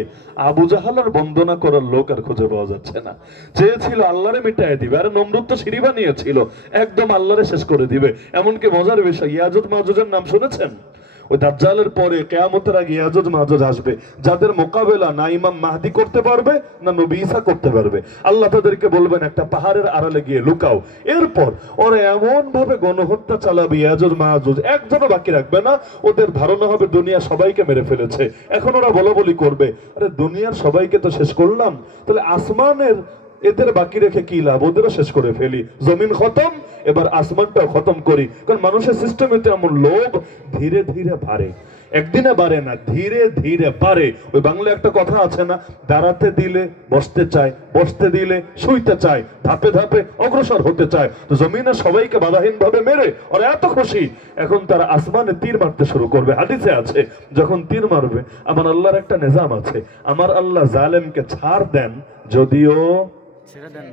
আবু জাহালের বন্দনা করার লোক আর খুঁজে পাওয়া যাচ্ছে না। চেয়েছিল আল্লাহরে মিটায় দিবে, আর নমরুদ তো সিঁড়ি বানিয়েছিল একদম আল্লাহরে শেষ করে দিবে। এমনকি মজার বিষয়, ইয়াজুজ মাজুজের নাম শুনেছেন? ওই দাজ্জালের পরে কিয়ামতের আগে ইয়াজুজ মাজুজ আসবে, যাদের মোকাবেলা না ইমাম মাহদি করতে পারবে না নবী ঈসা করতে পারবে। আল্লাহ তাদেরকে বলবেন একটা পাহাড়ের আড়ালে গিয়ে লুকাও। এরপর ওরা এমন ভাবে গণহত্যা চালাবে, ইয়াজুজ মাজুজ একজনও বাকি রাখবে না। ওদের ধারণা হবে দুনিয়া সবাইকে মেরে ফেলেছে। এখন ওরা বলাবলি করবে, আরে দুনিয়ার সবাইকে তো শেষ করলাম, তাহলে আসমানের এদের বাকি রেখে কি লাভ? ওদেরও শেষ করে ফেলি। জমিন খতম, এবার আসমানটাও খতম করি। কারণ মানুষের সিস্টেমে এমন লোভ ধীরে ধীরে বাড়ে, একদিনে বাড়ে না, ধীরে ধীরে বাড়ে। ওই বাংলা একটা কথা আছে না, দাঁড়াতে দিলে বসতে চায়, বসতে দিলে শুইতে চায়, ধাপে ধাপে অগ্রসর হতে চায়। তো জমিনে সবাইকে বাধাহীন ভাবে মেরে ওরা এত খুশি, এখন তারা আসমানে তীর মারতে শুরু করবে। হাদিসে আছে যখন তীর মারবে, আমার আল্লাহর একটা নিজাম আছে, আমার আল্লাহ জালেমকে ছাড় দেন, যদিও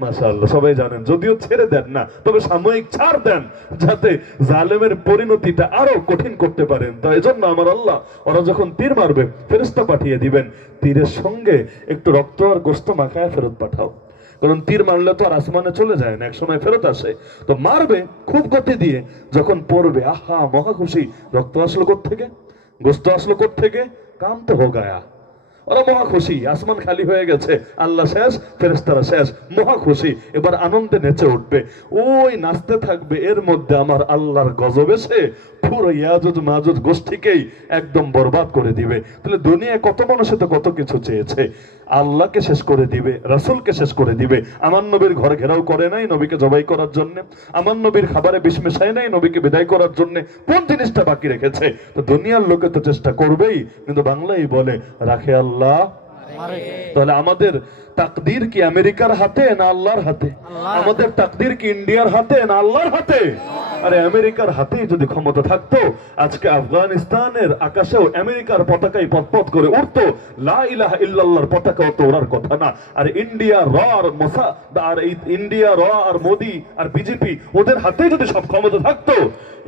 মাশাআল্লাহ সবাই জানেন, যদিও ছেড়ে দেন না, তবে সাময়িক ছাড় দেন, যাতে জালেমের পরিণতিটা আরো কঠিন করতে পারেন। তাই এজন্য আমার আল্লাহ ওরা যখন তীর মারবে ফেরেশতা পাঠিয়ে দিবেন, তীরের সঙ্গে একটু রক্ত আর গোশত মাখায় ফেরত পাঠাও। কারণ তীর মারলে তো আর আসমানে চলে যায় না, এক সময় ফেরত আসে। তো মারবে খুব গতি দিয়ে, যখন পড়বে আহা মহা খুশি, রক্ত আসলো কোত্থেকে, গোশত আসলো কোত্থেকে, কাম তো হো গায়া। ওরা মহা খুশি, আসমান খালি হয়ে গেছে, আল্লাহ শেষ, ফেরেশতারা শেষ, মহা খুশি। এবার আনন্দে নেচে উঠবে, ওই নাচতে থাকবে। এর মধ্যে আমার আল্লাহর গজব এসে পুরো ইয়াজুজ মাজুজ গোষ্ঠীকেই একদম বরবাদ করে দিবে। তাহলে দুনিয়ায় কত মানুষে তো কত কিছু চেয়েছে, আল্লাহকে শেষ করে দিবে, রাসূলকে শেষ করে দিবে। আমার নবীর ঘর ঘেরাও করে নাই নবীকে জবাই করার জন্য, আমার নবীর খাবারে বিষ মেশায় নাই নবীকে বিদায় করার জন্য। কোন জিনিসটা বাকি রেখেছে? তো দুনিয়ার লোকে তো চেষ্টা করবেই, কিন্তু বাংলাই বলে রাখে আল্লাহ। তাহলে আমাদের তাকদীর কি আমেরিকার হাতে না আল্লাহর হাতে? আমাদের তাকদীর কি ইন্ডিয়ার হাতে না আল্লাহর হাতে? আরে আমেরিকার হাতেই যদি ক্ষমতা থাকতো, আজকে আফগানিস্তানের আকাশেও আমেরিকার পতাকাই পথপথ করে উঠতো, লা ইলাহা ইল্লাল্লাহর পতাকাও তো ওড়ার কথা না। আর ইন্ডিয়া র আর মোসাদ আর এই ইন্ডিয়া র আর মোদি আর বিজেপি, ওদের হাতেই যদি সব ক্ষমতা থাকতো,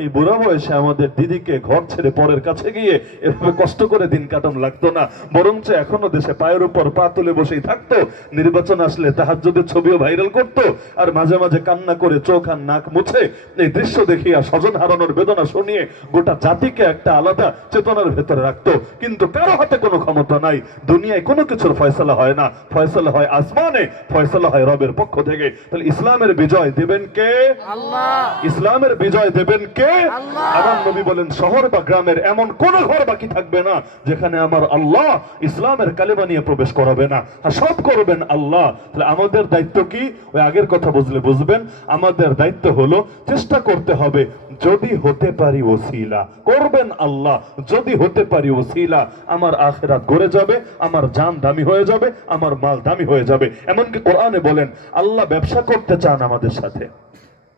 এই বুড়া বয়সে আমাদের দিদিকে ঘর ছেড়ে পরের কাছে গিয়ে এভাবে কষ্ট করে দিন কাটানো লাগতো না। বরঞ্চ এখনো দেশে পায়ের উপর পা তুলে বসেই থাকতো, নির্বাচন আসলে তাহাজ্জুদের ছবিও ভাইরাল করতো, আর মাঝে মাঝে কান্না করে চোখ আর নাক মুছে এই দৃশ্য দেখিয়া স্বজন হারানোর বেদনা শুনিয়ে গোটা জাতিকে একটা আলাদা চেতনার ভেতরে রাখতো। কিন্তু কারো হাতে কোনো ক্ষমতা নাই, দুনিয়ায় কোনো কিছুর ফয়সালা হয় না, ফয়সালা হয় আসমানে, ফয়সালা হয় রবের পক্ষ থেকে। তাহলে ইসলামের বিজয় দেবেন কে? আল্লাহ। ইসলামের বিজয় দেবেন কে? আল্লাহ। আমার নবী বলেন শহর বা গ্রামের এমন কোন ঘর বাকি থাকবে না যেখানে আমার আল্লাহ ইসলামের কালেমা নিয়ে প্রবেশ করাবে না, আর সব করবেন আল্লাহ। তাহলে আমাদের দায়িত্ব কি? ওই আগের কথা বুঝলে বুঝবেন, আমাদের দায়িত্ব হলো চেষ্টা করতে হবে, যদি হতে পারি ওসিলা করবেন আল্লাহ, যদি হতে পারি ওসিলা, আমার আখিরাত গড়ে যাবে, আমার জান দামি হয়ে যাবে, আমার মাল দামি হয়ে যাবে। এমনকি কোরআনে বলেন আল্লাহ ব্যবসা করতে চান আমাদের সাথে।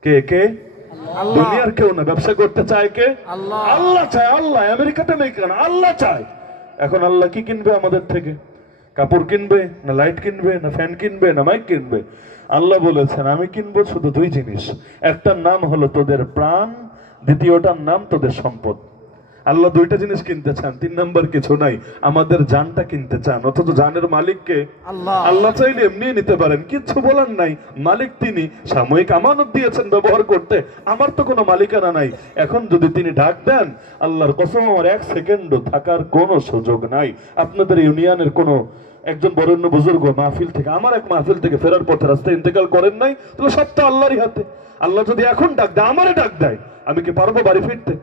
কে কে? দুনিয়ার কেউ না, ব্যবসা করতে চায় কে? আল্লাহ। আল্লাহ চায়, আল্লাহ। আমেরিকাতে নেই কেন, আল্লাহ চায়। এখন আল্লাহ কি কিনবে আমাদের থেকে? কাপড় কিনবে না লাইট কিনবে না ফ্যান কিনবে না মাইক কিনবে? আল্লাহ বলেছেন আমি কিনবো শুধু দুই জিনিস, একটার নাম হলো তোদের প্রাণ, দ্বিতীয়টার নাম তোদের সম্পদ। আল্লাহ দুইটা জিনিস কিনতে চান, তিন নাম্বার কিছু নাই। আমাদের জানটা কিনতে চান, অথচ জানের মালিককে আল্লাহ। আল্লাহ চাইলে এমনি নিতে পারেন, কিচ্ছু বলার নাই, মালিক তিনি। সাময়িক আমানত দিয়েছেন ব্যবহার করতে, আমার তো কোনো মালিকানা নাই। এখন যদি তিনি ডাক দেন, আল্লাহর কসম আমার এক সেকেন্ডও থাকার কোনো সুযোগ নাই। আপনাদের ইউনিয়নের কোনো একজন বরেণ্য বুজুর্গ মাহফিল থেকে, আমার এক মাহফিল থেকে ফেরার পথে রাস্তায় ইন্তেকাল করেন নাই, তাহলে সব তো আল্লাহরই হাতে। আল্লাহ যদি এখন ডাক দেয়, আমারে ডাক দেয়, আমি কি পারবো বাড়ি ফিরতে?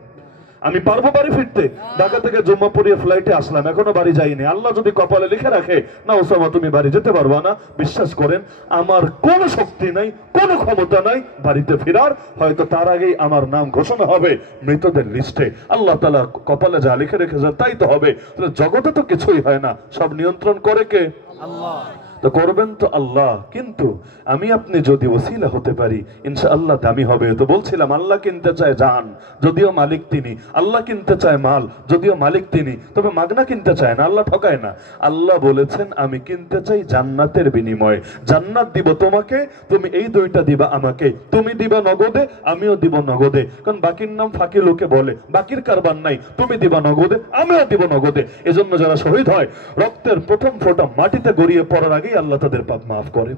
আমি পারবো বাড়ি ফিরতে? ঢাকা থেকে জম্মু পড়িয়ে ফ্লাইটে আসলাম, এখনো বাড়ি যাইনি। আল্লাহ যদি কপালে লিখে রাখে না ওসামা তুমি বাড়ি যেতে পারবা না, বিশ্বাস করেন আমার কোনো শক্তি নাই, কোনো ক্ষমতা নাই বাড়িতে ফেরার। হয়তো তার আগেই আমার নাম ঘোষণা হবে মৃতদের লিস্টে। আল্লাহ তাআলা কপালে যা লিখে রেখেছেন তাই তো হবে। জগতে তো কিছুই হয় না, সব নিয়ন্ত্রণ করে কে? আল্লাহ। তো করবেন তো আল্লাহ, কিন্তু আমি আপনি যদি ওসিলা হতে পারি ইনশাআল্লাহ দামি হবে। তো বলছিলাম আল্লাহ কিনতে চায় জান, যদিও মালিক তিনি। আল্লাহ কিনতে চায় মাল, যদিও মালিক তিনি। তবে মাগনা কিনতে চায় না, আল্লাহ ঠকায় না। আল্লাহ বলেছেন আমি কিনতে চাই জান্নাতের বিনিময়ে। জান্নাত দিব তোমাকে, তুমি এই দুইটা দিবা আমাকে। তুমি দিবা নগদে, আমিও দিব নগদে। কারণ বাকির নাম ফাঁকি লোকে বলে, বাকির কারবার নাই। তুমি দিবা নগদে, আমিও দিব নগদে। এজন্য যারা শহীদ হয় রক্তের প্রথম ফোঁটা মাটিতে গড়িয়ে পড়ার আগেই আল্লাহ তাদের পাপ মাফ করে।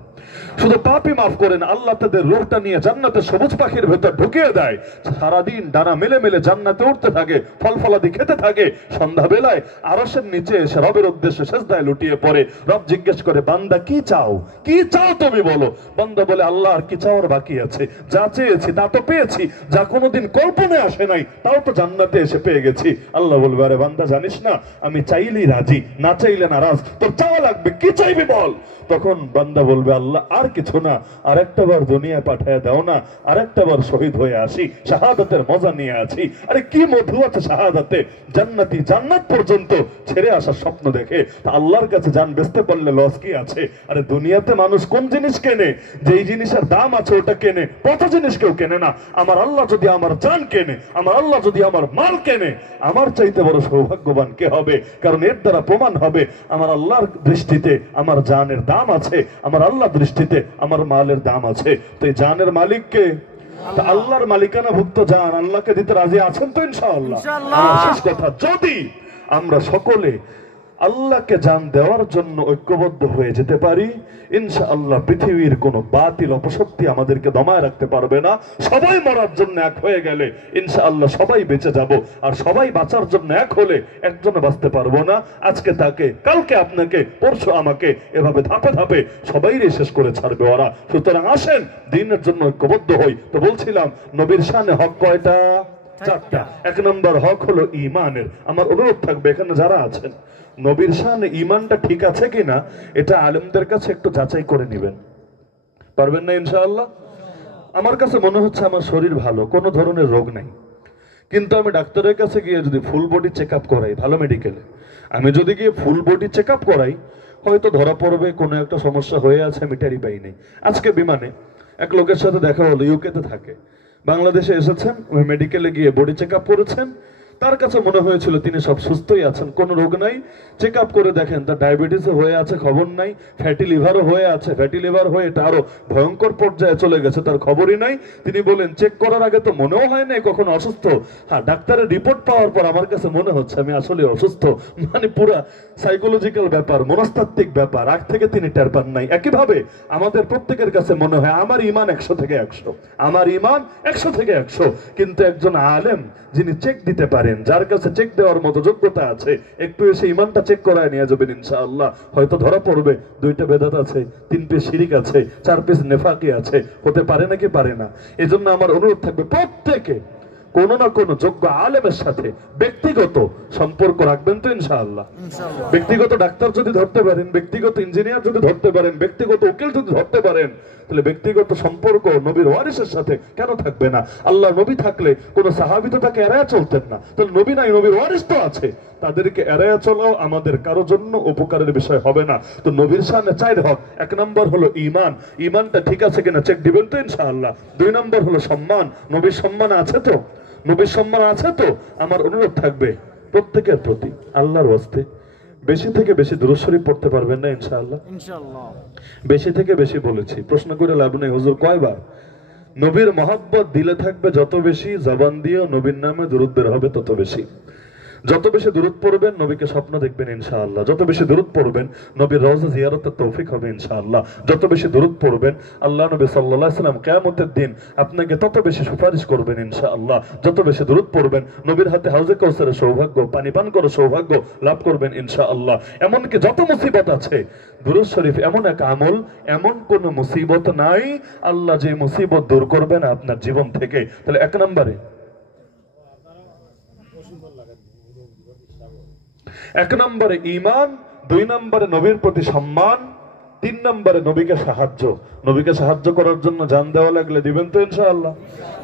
শুধু পাপই মাফ করেন, আল্লাহ তাদের রূহটা নিয়ে জান্নাতের সবুজ পাখির ভেতর ঢুকিয়ে দেয়। সারাদিন ডানা মেলে মেলে জান্নাতে উঠতে থাকে, ফল ফলাদি খেতে থাকে। সন্ধ্যা বেলায় আরশের নিচে এসে রবের উদ্দেশ্যে সেজদায় লুটিয়ে পড়ে। রব জিজ্ঞেস করে বান্দা কি চাও, কি চাও তুমি বলো। বান্দা বলে আল্লাহ আর কি চাওয়ার বাকি আছে, যা চেয়েছি তা তো পেয়েছি, যা কোনোদিন কল্পনায় আসে নাই তাও তো জান্নাতে এসে পেয়ে গেছি। আল্লাহ বলবে আরে বান্দা জানিস না আমি চাইলেই রাজি, না চাইলে নারাজ, তোর চাওয়া লাগবে, কি চাইবি বল। তখন বান্দা বলবে আল্লাহ আর কিছু না, আরেকটা বার দুনিয়া পাঠায় দাও না, আরেকটা বার শহীদ হয়ে আসি, শাহাদাতের মজা নিয়ে আছি। আরে কি মধু আছে শাহাদাতে, জান্নাতি জান্নাত পর্যন্ত ছেড়ে আসার স্বপ্ন দেখে। তা আল্লাহর কাছে জান বেচতে পারলে লস কি আছে। আরে দুনিয়াতে মানুষ কোন জিনিস কেনে, যেই জিনিসের দাম আছে ওটা কেনে, কত জিনিস কেউ কেনে না। আমার আল্লাহ যদি আমার জান কেনে, আমার আল্লাহ যদি আমার মাল কেনে, আমার চাইতে বড় সৌভাগ্যবান কে হবে। কারণ এর দ্বারা প্রমাণ হবে আমার আল্লাহর দৃষ্টিতে আমার জানের দাম আছে, আমার আল্লাহ দৃষ্টিতে আমার মালের দাম আছে। তো এই জানের মালিককে, আল্লাহর মালিকানা ভুক্ত জান আল্লাহকে দিতে রাজি আছেন তো ইনশাআল্লাহ। শেষ কথা, যদি আমরা সকলে আল্লাহকে জান দেওয়ার জন্য ঐক্যবদ্ধ হয়ে যেতে পারি ইনশাআল্লাহ পৃথিবীর কোনো বাতিল অপশক্তি আমাদেরকে দমায় রাখতে পারবে না। সবাই মরার জন্য এক হয়ে গেলে ইনশাআল্লাহ সবাই বেঁচে যাব, আর সবাই বাঁচার জন্য এক হলে একজনে বাঁচতে পারবো না। আজকে তাকে, কালকে আপনাকে, পরশু আমাকে, এভাবে ধাপে ধাপে সবাইরে শেষ করে ছাড়বে ওরা। সুতরাং আসেন দিনের জন্য ঐক্যবদ্ধ হই। তো বলছিলাম নবীর শানে হক কয়টা? চারটা। এক নম্বর হক হলো ঈমানের। আমার অনুরোধ থাকবে এখানে যারা আছেন নবীর শানে ঈমানটা ঠিক আছে কিনা এটা আলেমদের কাছে একটু যাচাই করে নেবেন। পারবেন না ইনশাআল্লাহ? আমার কাছে মনে হচ্ছে আমার শরীর ভালো, কোনো ধরনের রোগ নাই, কিন্তু আমি ডাক্তারের কাছে গিয়ে যদি ফুল বডি চেক আপ করাই, ভালো মেডিকেলে আমি যদি গিয়ে ফুল বডি চেক আপ করাই, হয়তো ধরা পড়বে কোনো একটা সমস্যা হয়ে আছে, আমি টেরি পাই নাই। আজকে বিমানে এক লোকের সাথে দেখা হলো, ইউকেতে থাকে, বাংলাদেশে এসেছেন, ওই মেডিকেলে গিয়ে বডি চেক আপ করেছেন। তার কাছে মনে হয়েছিল তিনি সব সুস্থই আছেন, কোনো রোগ নাই। চেক আপ করে দেখেন তার ডায়াবেটিসও হয়ে আছে, খবর নাই, ফ্যাটি লিভারও হয়ে আছে, ফ্যাটি লিভার হয়ে এটা আরো ভয়ঙ্কর পর্যায়ে চলে গেছে, তার খবরই নাই। তিনি বলেন চেক করার আগে তো মনেও হয় নাই কখনো অসুস্থ, হ্যাঁ ডাক্তারের রিপোর্ট পাওয়ার পর আমার কাছে মনে হচ্ছে আমি আসলে অসুস্থ। মানে পুরা সাইকোলজিক্যাল ব্যাপার, মনস্তাত্ত্বিক ব্যাপার, আগ থেকে তিনি টের পান নাই। একইভাবে আমাদের প্রত্যেকের কাছে মনে হয় আমার ইমান 100 থেকে 100, আমার ইমান 100 থেকে 100, কিন্তু একজন আলেম যিনি চেক দিতে পারেন, যার কাছে চেক দেওয়ার মতো যোগ্যতা আছে, একটু এসে ইমানটা চেক করায় নিয়ে যাবেন ইনশাআল্লাহ। হয়তো ধরা পড়বে 2টা বেদাত আছে, 3 পিস শিরিক আছে, 4 পিস নেফাকি আছে, হতে পারে নাকি পারে না। এজন্য আমার অনুরোধ থাকবে প্রত্যেকে কোনো না কোনো যোগ্য আলেমের সাথে ব্যক্তিগত সম্পর্ক রাখবেন তো ইনশাআল্লাহ। ব্যক্তিগত ডাক্তার যদি ধরতে পারেন, ব্যক্তিগত ইঞ্জিনিয়ার যদি ধরতে পারেন, ব্যক্তিগত উকিল যদি ধরতে পারেন, তাহলে ব্যক্তিগত সম্পর্ক নবীর ওয়ারিসের সাথে কেন থাকবে না? আল্লাহ নবী থাকলে কোন সাহাবী তো তাকে এড়ায় চলতেন না, তাহলে নবী নাই, নবীর ওয়ারিস তো আছে, তাদেরকে এড়ায় চলাও আমাদের কারো জন্য উপকারের বিষয় হবে না। তো নবীর সামনে 4 হক। 1 নম্বর হলো ঈমান, ঈমানটা ঠিক আছে কিনা চেক দিবেন তো ইনশাআল্লাহ। 2 নম্বর হলো সম্মান, নবীর সম্মান আছে তো, নবীর সম্মান আছে তো। আমার অনুরোধ থাকবে প্রত্যেকের প্রতি আল্লাহর ওয়াস্তে বেশি থেকে বেশি দুরূদ শরীফ পড়তে পারবেন না ইনশাআল্লাহ? ইনশাআল্লাহ বেশি থেকে বেশি বলেছি, প্রশ্ন করে লাভ নেই হুজুর কয়বার। নবীর মহব্বত দিলে থাকবে যত বেশি, জবান দিয়ে নবীর নামে দুরূদ বের হবে তত বেশি। যত বেশি দুরূদ পড়বেন নবীকে স্বপ্ন দেখবেন ইনশাআল্লাহ, যত বেশি দুরূদ পড়বেন নবীর রওজা জিয়ারতের তৌফিক হবে ইনশাআল্লাহ, যত বেশি দুরূদ পড়বেন আল্লাহ নবী সাল্লাল্লাহু আলাইহি ওয়াসাল্লাম কিয়ামতের দিন আপনাকে তত বেশি সুপারিশ করবেন ইনশাআল্লাহ, যত বেশি দুরূদ পড়বেন নবীর হাতে হাউজে কাউসারের সৌভাগ্য, পানি পান করার সৌভাগ্য লাভ করবেন ইনশাআল্লাহ। এমনকি যত মুসিবত আছে, দুরূদ শরীফ এমন এক আমল, এমন কোন মুসিবত নাই আল্লাহ যে মুসিবত দূর করবেন আপনার জীবন থেকে। তাহলে 1 নম্বরে 1 নম্বরে ঈমান, 2 নম্বরে নবীর প্রতি সম্মান, তিন নম্বরে নবীকে সাহায্য। নবীকে সাহায্য করার জন্য জান দেওয়া লাগলে দিবেন তো ইনশাআল্লাহ?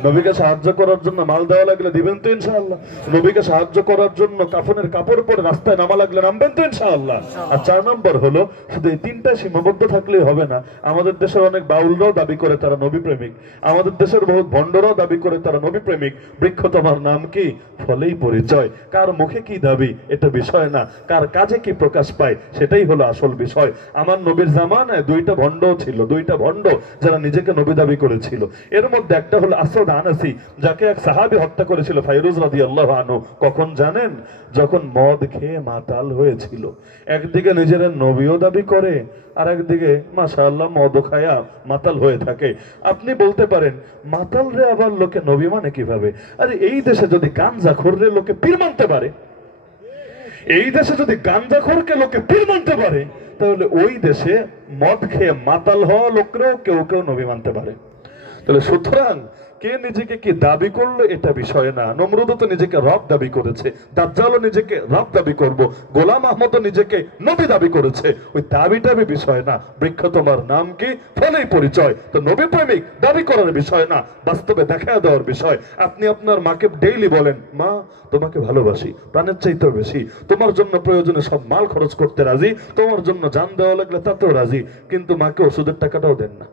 নবীকে সাহায্য করার জন্য মাল দেওয়া লাগলে দিবেন তো ইনশাআল্লাহ? নবীকে সাহায্য করার জন্য কাফনের কাপড় পরে রাস্তায় নামা লাগলে নামবেন তো ইনশাআল্লাহ? আর 4 নম্বর হলো, শুধু এই তিনটা সীমাবদ্ধ থাকলেই হবে না। আমাদের দেশের অনেক বাউলরাও দাবি করে তারা নবী প্রেমিক, আমাদের দেশের বহুত ভণ্ডরাও দাবি করে তারা নবী প্রেমিক। বৃক্ষ তোমার নাম কি, ফলেই পরিচয়। কার মুখে কি দাবি এটা বিষয় না, কার কাজে কি প্রকাশ পায় সেটাই হলো আসল বিষয়। আমার নবীর জামানায় 2টা ভণ্ডও ছিল, 2টা ভণ্ড যারা নিজেকে নবী দাবি করেছিল। এর মধ্যে একটা হলো আসাদ আনাসি, যাকে এক সাহাবী হত্যা করেছিল, ফাইরুজ রাদিয়াল্লাহু আনহু। কখন জানেন? যখন মদ খেয়ে মাতাল হয়েছিল। একদিকে নিজের নবীও দাবি করে, আর একদিকে মাশাআল্লাহ মদ খায়া মাতাল হয়ে থাকে। আপনি বলতে পারেন মাতাল রে আবার লোকে নবী মানে কিভাবে? আরে এই দেশে যদি গাঞ্জাখোররে লোকে পীর মানতে পারে, এই দেশে যদি গাঞ্জাখোরকে লোকে পীর মানতে পারে, তাহলে ওই দেশে মদ খেয়ে মাতাল হওয়া লোকরাও কেউ কেউ নবী মানতে পারে। তাহলে সুতরাং কে নিজেকে কি দাবি করলো এটা বিষয় না। নমরুদও তো নিজেকে রব দাবি করেছে, দাজ্জালও নিজেকে রব দাবি করব, গোলাম আহমদও নিজেকে নবী দাবি করেছে। ওই দাবিটা বিষয় না, বৃক্ষ তোমার নাম কি, ফলেই পরিচয়। তো নবী প্রেমিক দাবি করার বিষয় না, বাস্তবে দেখা দেওয়ার বিষয়। আপনি আপনার মাকে ডেইলি বলেন, মা তোমাকে ভালোবাসি প্রাণের চাইতেও বেশি, তোমার জন্য প্রয়োজনে সব মাল খরচ করতে রাজি, তোমার জন্য জান দেওয়া লাগলে তাতেও রাজি, কিন্তু মাকে ওষুধের টাকাটাও দেন না।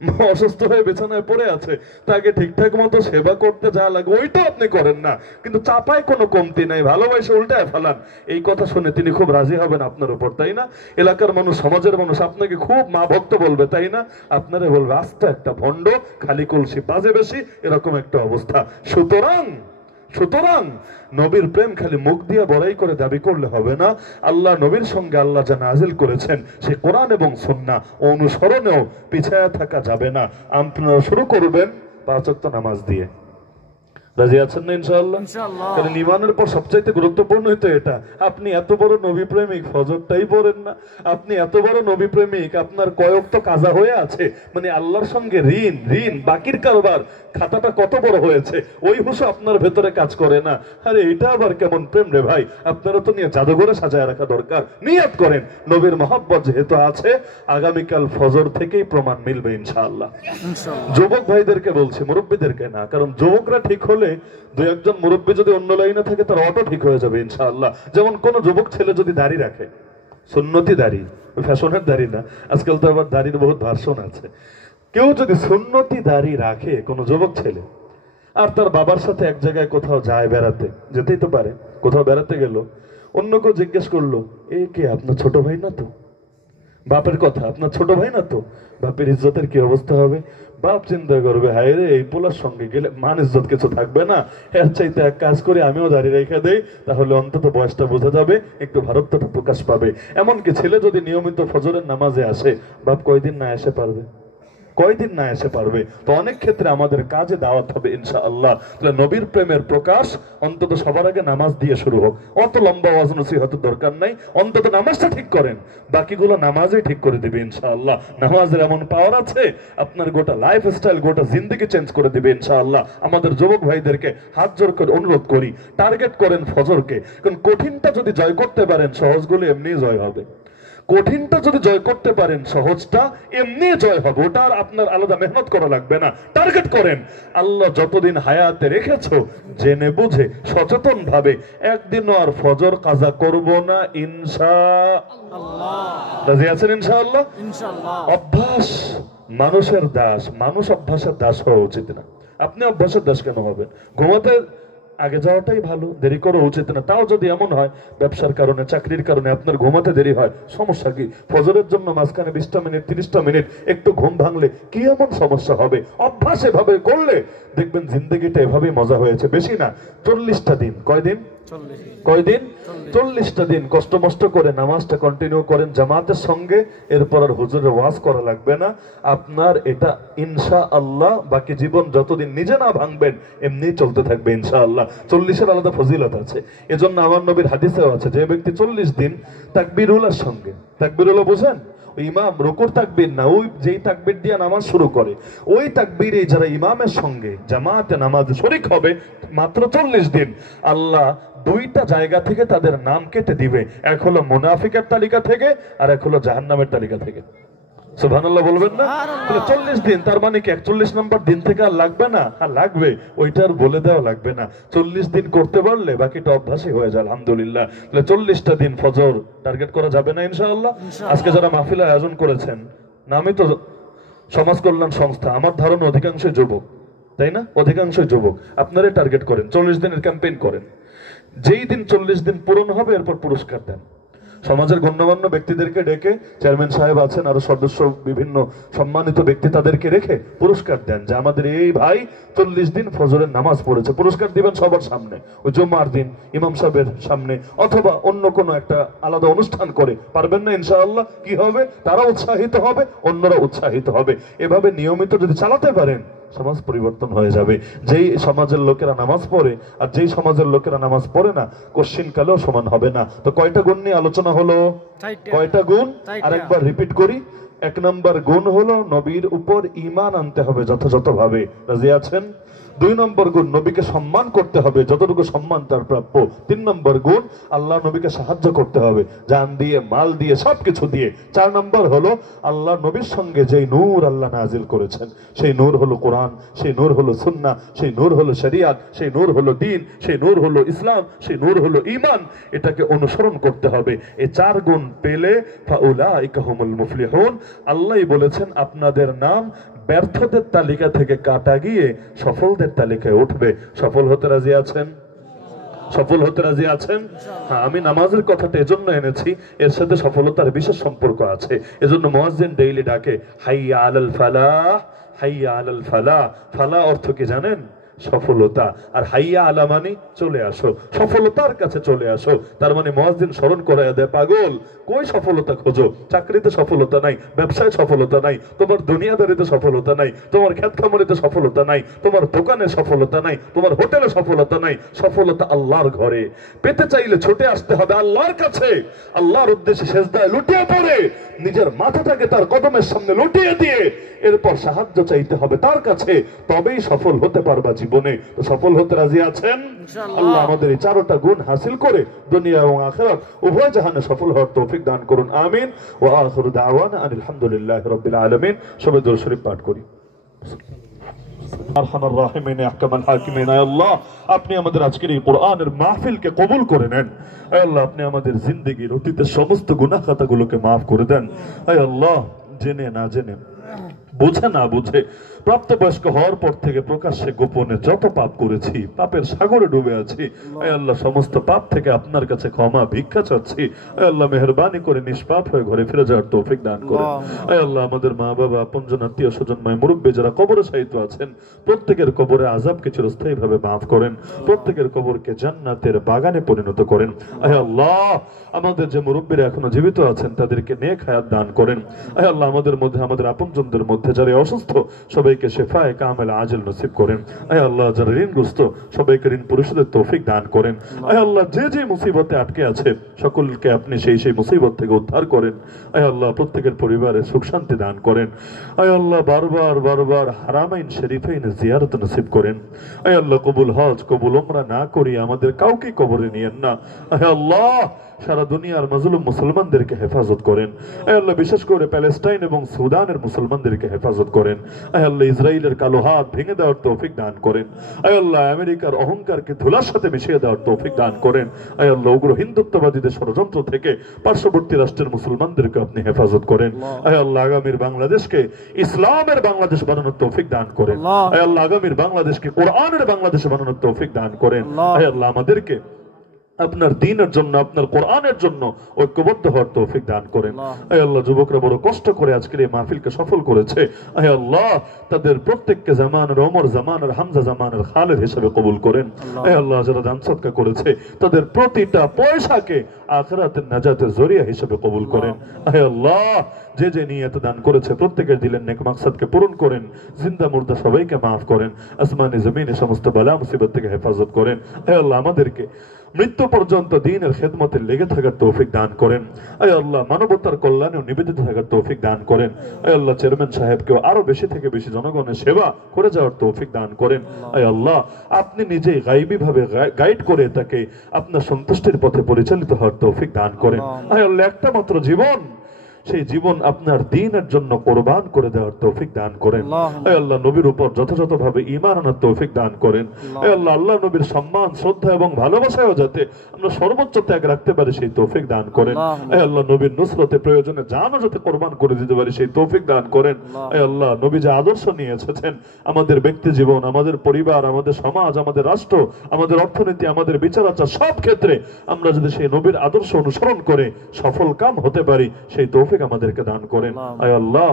মা অসুস্থ হয়ে বিছানায় পড়ে আছে, তাকে ঠিকঠাক মতো সেবা করতে যা লাগে ওইটাও আপনি করেন না, কিন্তু চাপায় কোনো কমতি নাই, ভালোবাসে উল্টায় ফেলান। এই কথা শুনে তিনি খুব রাজি হবেন আপনার উপর, তাই না? এলাকার মানুষ, সমাজের মানুষ আপনাকে খুব মা ভক্ত বলবে, তাই না? আপনারা বলবে আস্তে একটা ভণ্ড, খালি কলসি বাজে বেশি, এরকম একটা অবস্থা। সুতরাং নবীর প্রেম খালি মুখ দিয়ে বড়াই করে দাবি করলে হবে না। আল্লাহ নবীর সঙ্গে আল্লাহ যা নাজিল করেছেন সে কোরআন এবং সুন্নাহ অনুসরণেও পিছায়া থাকা যাবে না। আপনারা শুরু করবেন 5 ওয়াক্ত নামাজ দিয়ে। রাজি আছেন না ইনশাআল্লাহ? কারণ ঈমানের পর সবচাইতে গুরুত্বপূর্ণ তো এটা। আপনি এত বড় নবী প্রেমিক, ফজরটাই পড়েন না। আপনি এত বড় নবী প্রেমিক, আপনার কয়েক তো কাজা হয়ে আছে, মানে আল্লাহর সঙ্গে ঋণ বাকির কারবার, খাতাটা কত বড় হয়েছে, ওই হুশ আপনার ভেতরে কাজ করে না। আরে এটা আবার কেমন প্রেম রে ভাই? আপনারা তো নিয়ে জাদুঘরে সাজায় রাখা দরকার। নিয়ত করেন, নবীর মহব্বত যেহেতু আছে, আগামীকাল ফজর থেকেই প্রমাণ মিলবে ইনশাআল্লাহ। যুবক ভাইদেরকে বলছি, মুরব্বীদেরকে না, কারণ যুবকরা ঠিক হলে 2-1 মুরব্বী যদি অন্য লাইনে থাকে তার অটো ঠিক হয়ে যাবে ইনশাআল্লাহ। যেমন কোন যুবক ছেলে যদি দাড়ি রাখে, সুন্নতি দাড়ি, ফ্যাশনের দাড়ি না, আজকাল তো আবার দাড়ির বহুত ভার্সন আছে। কেউ যদি সুন্নতি দাড়ি রাখে, কোন যুবক ছেলে, আর তার বাবার সাথে এক জায়গায় কোথাও যায় বেড়াতে, যেতেই তো পারে, কোথাও বেড়াতে গেল, অন্য কেউ জিজ্ঞেস করলো, এ কে, আপনার ছোট ভাই না তো? বাপের কথা, আপনার ছোট ভাই না তো? বাপের ইজ্জতের কি অবস্থা হবে? বাপ চিন্তা করবে, হায় রে, এই পোলার সঙ্গে গেলে মান ইজ্জত কিছু থাকবে না, এর চাইতে এক কাজ করে আমিও দাঁড়িয়ে রেখে দেই, তাহলে অন্তত বয়সটা বোঝা যাবে, একটু ভারতটা প্রকাশ পাবে। এমনকি ছেলে যদি নিয়মিত ফজরের নামাজে আসে, বাপ কয়দিন না এসে পারবে? কয়দিন না এসে পারবে? তো অনেক ক্ষেত্রে আমাদের কাজে দাওয়াত হবে ইনশাআল্লাহ। তাহলে নবীর প্রেমের প্রকাশ অন্তত সবার আগে নামাজ দিয়ে শুরু হোক। অত লম্বা ওয়াজ নসিহতের দরকার নাই, অন্তত নামাজটা ঠিক করেন, বাকিগুলো নামাজই ঠিক করে দিবে ইনশাআল্লাহ। নামাজের এমন পাওয়ার আছে, আপনার গোটা লাইফ স্টাইল, গোটা জিন্দগি চেঞ্জ করে দিবে ইনশাআল্লাহ। আমাদের যুবক ভাইদেরকে হাত জোর করে অনুরোধ করি, টার্গেট করেন ফজরকে, কারণ কঠিনটা যদি জয় করতে পারেন, সহজগুলো এমনি জয় হবে। কঠিনটা যদি জয় করতে পারেন, সহজটা এমনি জয় হবে, ওটা আর আপনার আলাদা মেহনত করা লাগবে না। টার্গেট করেন, আল্লাহ যতদিন হায়াতে রেখেছো, জেনে বুঝে সচেতন ভাবে একদিনও আর ফজর কাজা করব না ইনশাআল্লাহ। রাজি আছেন ইনশাআল্লাহ? অভ্যাস মানুষের দাস, মানুষ অভ্যাসের দাস হওয়া উচিত না। আপনি অভ্যাসের দাস কেন হবেন? ঘুমাতে আগে যাওয়াটাই ভালো, দেরি করা উচিত না। তাও যদি এমন হয় ব্যবসার কারণে, চাকরির কারণে আপনার ঘুমাতে দেরি হয়, সমস্যা কি? ফজরের জন্য মাঝখানে 20টা মিনিট 30টা মিনিট একটু ঘুম ভাঙলে কি এমন সমস্যা হবে? অভ্যাস এভাবে করলে দেখবেন জিন্দগিটা এভাবেই মজা হয়েছে। বেশি না, 40টা দিন, কয়দিন? কয়দিন? 40টা দিন কষ্ট মষ্ট করে নামাজটা কন্টিনিউ করেন জামাতের সঙ্গে, এরপর আর হুজুরের ওয়াজ করা লাগবে না। আপনার এটা ইনশাআল্লাহ বাকি জীবন যতদিন নিজে না ভাঙবেন এমনি চলতে থাকবে ইনশাআল্লাহ। 40-এর আলাদা ফজিলত আছে, এজন্য আমার নবীর হাদিসেও আছে, যে ব্যক্তি 40 দিন তাকবীরুল্লাহর সঙ্গে, তাকবীরুল্লাহ বুঝেন? ইমাম রুকুর তাকবীর না, ওই যেই তাকবীর দিয়ে নামাজ শুরু করে, ওই তাকবীরে যারা ইমামের সঙ্গে জামাতে নামাজ শরীক হবে, মাত্র 40 দিন আল্লাহ দুইটা জায়গা থেকে তাদের নাম কেটে দিবে, এক হলো মুনাফিকের তালিকা থেকে আর এক হলো জাহান্নামের তালিকা থেকে। সুবহানাল্লাহ বলবেন না? তাহলে 40 দিন, তার মানে কি 41 নম্বর দিন থেকে আর লাগবে না? আর লাগবে, ওইটা আর বলে দেওয়া লাগবে না। 40 দিন করতে পারলে বাকিটা অভ্যাসই হয়ে যায় আলহামদুলিল্লাহ। তাহলে 40টা দিন ফজর টার্গেট করা যাবে না ইনশাআল্লাহ? আজকে যারা মাহফিল আয়োজন করেছেন, নামই তো সমাজ কল্যাণ সংস্থা, আমার ধারণা অধিকাংশই যুবক, তাই না? অধিকাংশই যুবক। আপনারাই টার্গেট করেন, 40 দিনের ক্যাম্পেইন করেন। যেই দিন 40 দিন পূরণ হবে এরপর পুরস্কার দেন। সমাজের গণ্যমান্য ব্যক্তিদেরকে ডেকে, চেয়ারম্যান সাহেব আছেন, আরো সদস্য বিভিন্ন সম্মানিত ব্যক্তি, তাদেরকে রেখে পুরস্কার দেন যে আমাদের এই ভাই 40 দিন ফজরের নামাজ পড়েছে। পুরস্কার দিবেন সবার সামনে, ওই জুম্মার দিন ইমাম সাহেবের সামনে, অথবা অন্য কোনো একটা আলাদা অনুষ্ঠান করে। পারবেন না ইনশাআল্লাহ? কি হবে? তারা উৎসাহিত হবে, অন্যরা উৎসাহিত হবে। এভাবে নিয়মিত যদি চালাতে পারেন, সমাজ পরিবর্তন হয়ে যাবে। যেই সমাজের লোকেরা নামাজ পড়ে আর যেই সমাজের লোকেরা নামাজ পড়ে না, কোশ্চিনকালেও সমান হবে না। তো কয়টা গুণ নিয়ে আলোচনা হলো? কয়টা গুণ? আরেকবার রিপিট করি। 1 নম্বর গুণ হলো নবীর উপর ঈমান আনতে হবে যথাযথভাবে। রাজি আছেন? 2 নম্বর গুণ, নবীকে সম্মান করতে হবে যতটুকু সম্মান তার প্রাপ্য। 3 নম্বর গুণ, আল্লাহ নবীকে সাহায্য করতে হবে জান দিয়ে, মাল দিয়ে, সবকিছু দিয়ে। 4 নম্বর হলো আল্লাহ নবীর সঙ্গে যেই নূর আল্লাহ নাজিল করেছেন, সেই নূর হলো কোরআন, সেই নূর হলো সুন্নাহ, সেই নূর হলো শরিয়াত, সেই নূর হলো দ্বীন, সেই নূর হলো ইসলাম, সেই নূর হলো ঈমান। এটাকে অনুসরণ করতে হবে। এই 4 গুণ পেলে ফাউলাইকা হুমুল মুফলিহুন। আল্লাহই বলেছেন আপনাদের নাম ব্যর্থদের তালিকা থেকে কাটা গিয়ে সফলদের তালিকায় উঠবে। সফল হতে রাজি আছেন? সফল হতে রাজি আছেন? হ্যাঁ, আমি নামাজের কথাটা এজন্য এনেছি, এর সাথে সফলতার বিশেষ সম্পর্ক আছে। এজন্য মুয়াজ্জিন ডেইলি ডাকে হাইয়া আলাল ফালাহ, হাইয়া আলাল ফালাহ। ফালাহ অর্থ কি জানেন? সফলতা। আর হাইয়া আলা মানে চলে আসো, সফলতার কাছে চলে আসো। তার মানে মুয়াজ্জিন স্মরণ করায় দেয়, পাগল কই সফলতা খোঁজো? চাকরিতে সফলতা নাই, ব্যবসায় সফলতা নাই, তোমার দুনিয়াদারিতে সফলতা নাই, তোমার ক্ষেত খামারিতে সফলতা নাই, তোমার দোকানে সফলতা নাই, তোমার হোটেলে সফলতা নাই। সফলতা আল্লাহর ঘরে। পেতে চাইলে ছুটে আসতে হবে আল্লাহর কাছে, আল্লাহর উদ্দেশ্যে সেজদায় লুটিয়ে পড়ে নিজের মাথাটাকে তার কদমের সামনে লুটিয়ে দিয়ে এরপর সাহায্য চাইতে হবে তার কাছে, তবেই সফল হতে পারবা জীবনে। তো সফল হতে রাজি আছেন? আল্লাহ আমাদের এই 4টা গুণ হাসিল করে দুনিয়া এবং আখিরাত উভয় জাহানে সফল হওয়ার তৌফিক দান করুন। আমিন। ওয়া আখিরু দাওয়ানা আলহামদুলিল্লাহি রাব্বিল আলামিন। সবাই দরুদ শরীফ পাঠ করি। আরহামার রাহিমিন, আহকামুল হাকিমিন, আয় আল্লাহ আপনি আমাদের আজকের এই কোরআনের মাহফিলকে কবুল করে নেন। আয় আল্লাহ আপনি আমাদের জিন্দেগির অতীতের সমস্ত গুনাহ খাতাগুলোকে মাফ করে দেন। আয় আল্লাহ জেনে না জেনে, বুঝে না বুঝে, প্রাপ্তবয়স্ক হওয়ার পর থেকে প্রকাশ্যে গোপনে যত পাপ করেছি, পাপের সাগরে ডুবে আছি, আয় আল্লাহ সমস্ত পাপ থেকে আপনার কাছে ক্ষমা ভিক্ষা চাচ্ছি। আয় আল্লাহ মেহেরবানি করে নিষ্পাপ হয়ে ঘরে ফিরে যাওয়ার তৌফিক দান করেন। আয় আল্লাহ আমাদের মা বাবা, আপনজন, আত্মীয় স্বজন, মায় মুরব্বী যারা কবরে শায়িত আছেন, প্রত্যেকের কবরে আযাবকে চিরস্থায়ীভাবে মাফ করেন, প্রত্যেকের কবরকে জান্নাতের বাগানে পরিণত করেন। আয় আল্লাহ আমাদের যে মুরব্বীরা এখনো জীবিত আছেন তাদেরকে নেক হায়াত দান করেন। আয় আল্লাহ আমাদের মধ্যে, আমাদের আপনজনদের মধ্যে যারা অসুস্থ সবাইকে শেফায়ে কামেল আজল নসিব করেন। আয় আল্লাহ যারা ঋণগ্রস্ত সবাইকে ঋণ পরিশোধের তৌফিক দান করেন। আয় আল্লাহ যে যে মুসিবতে আটকে আছে সকলকে আপনি সেই মুসিবত থেকে উদ্ধার করেন। আয় আল্লাহ প্রত্যেকের পরিবারে সুখ শান্তি দান করেন। আয় আল্লাহ বারবার হারামাইন শরীফাইন জিয়ারত নসিব করেন। আয় আল্লাহ কবুল হজ কবুল উমরা না করি আমাদের কাউকে কবরে নিয়েন না। আয় আল্লাহ সারা দুনিয়ার মাজলুম মুসলমানদেরকে হেফাজত করেন। আয় আল্লাহ বিশেষ করে প্যালেস্টাইন এবং সুদানের মুসলমানদেরকে হেফাজত করেন। আয় আল্লাহ ইসরায়েলের কালো হাত ভেঙে দেওয়ার তৌফিক দান করেন। আয় আল্লাহ আমেরিকার অহংকারকে ধুলার সাথে মিশিয়ে দেওয়ার তৌফিক দান করেন। আয় আল্লাহ উগ্র হিন্দুত্ববাদীদের ষড়যন্ত্র থেকে পার্শ্ববর্তী রাষ্ট্রের মুসলমানদেরকে আপনি হেফাজত করেন। আয় আল্লাহ আগামীর বাংলাদেশকে ইসলামের বাংলাদেশ বানানোর তৌফিক দান করেন। আয় আল্লাহ আগামীর বাংলাদেশকে কোরআনের বাংলাদেশ বানানোর তৌফিক দান করেন। আয় আল্লাহ আমাদেরকে আপনার দ্বীনের জন্য, আপনার কোরআনের জন্য ঐক্যবদ্ধ হওয়ার তৌফিক দান করেন। আয় আল্লাহ যুবকরা বড় কষ্ট করে আজকের এই মাহফিলকে সফল করেছে। আয় আল্লাহ তাদের প্রত্যেককে জামানের ওমর, জামানের হামজা, জামানের খালেদ হিসেবে কবুল করেন। আয় আল্লাহ যারা দান সদকা করেছে তাদের প্রতিটা পয়সাকে আখিরাতের নাজাতের জরিয়া হিসেবে কবুল করেন। হে আল্লাহ, যে যে নিয়ত দান করেছে প্রত্যেকের দিলের নেক মাকসাদকে পূরণ করেন, জিন্দা মুর্দা সবাইকে মাফ করেন, আসমানে জমিনে সমস্ত বালা মুসিবত থেকে হেফাজত করেন। হে আল্লাহ, আমাদেরকে মৃত্যু পর্যন্ত দ্বীনের খেদমতে লেগে থাকার তৌফিক দান করেন। হে আল্লাহ, মানবতার কল্যাণে নিবেদিত থাকার তৌফিক দান করেন। হে আল্লাহ, চেয়ারম্যান সাহেবকেও আরো বেশি থেকে বেশি জনগণের সেবা করে যাওয়ার তৌফিক দান করেন। হে আল্লাহ, আপনি নিজেই গায়বী ভাবে গাইড করে তাকে আপনার সন্তুষ্টির পথে পরিচালিত হওয়ার তৌফিক দান করেন। হে আল্লাহ, একটা মাত্র জীবন, সেই জীবন আপনার দ্বীনের জন্য কোরবান করে দেওয়ার তৌফিক দান করেন। হে আল্লাহ, নবীর উপর যথাযথভাবে ঈমান আনার তৌফিক দান করেন। হে আল্লাহ, আল্লাহ নবীর সম্মান, শ্রদ্ধা এবং ভালোবাসায়ও যাতে আমরা সর্বোচ্চ ত্যাগ রাখতে পারি সেই তৌফিক দান করেন। হে আল্লাহ, নবীর নুসরতে প্রয়োজনে জানও যাতে কোরবান করে দিতে পারি সেই তৌফিক দান করেন। হে আল্লাহ, নবী যে আদর্শ নিয়ে এসেছেন আমাদের ব্যক্তি জীবন, আমাদের পরিবার, আমাদের সমাজ, আমাদের রাষ্ট্র, আমাদের অর্থনীতি, আমাদের বিচার আচার সব ক্ষেত্রে আমরা যদি সেই নবীর আদর্শ অনুসরণ করে সফল কাম হতে পারি সেই তৌফিক আমাদেরকে দান করেন। আয় আল্লাহ,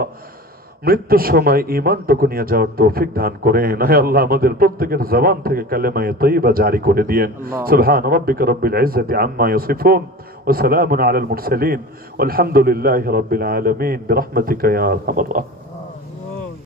মৃত্যুর সময় ঈমানটুকু নিয়ে যাওয়ার তৌফিক দান করেন। আয় আল্লাহ, আমাদের প্রত্যেকের জবান থেকে কালেমায়ে তাইয়্যিবা জারি করে দিয়েন। সুবহান রাব্বিকা রাব্বিল ইজ্জাতি আম্মা ইয়াসিফুন ওয়া সালামুন আলাল মুরসালিন ওয়ালহামদুলিল্লাহি রাব্বিল আলামিন বিরহমাতিকা ইয়া আরহামার রাহিমিন।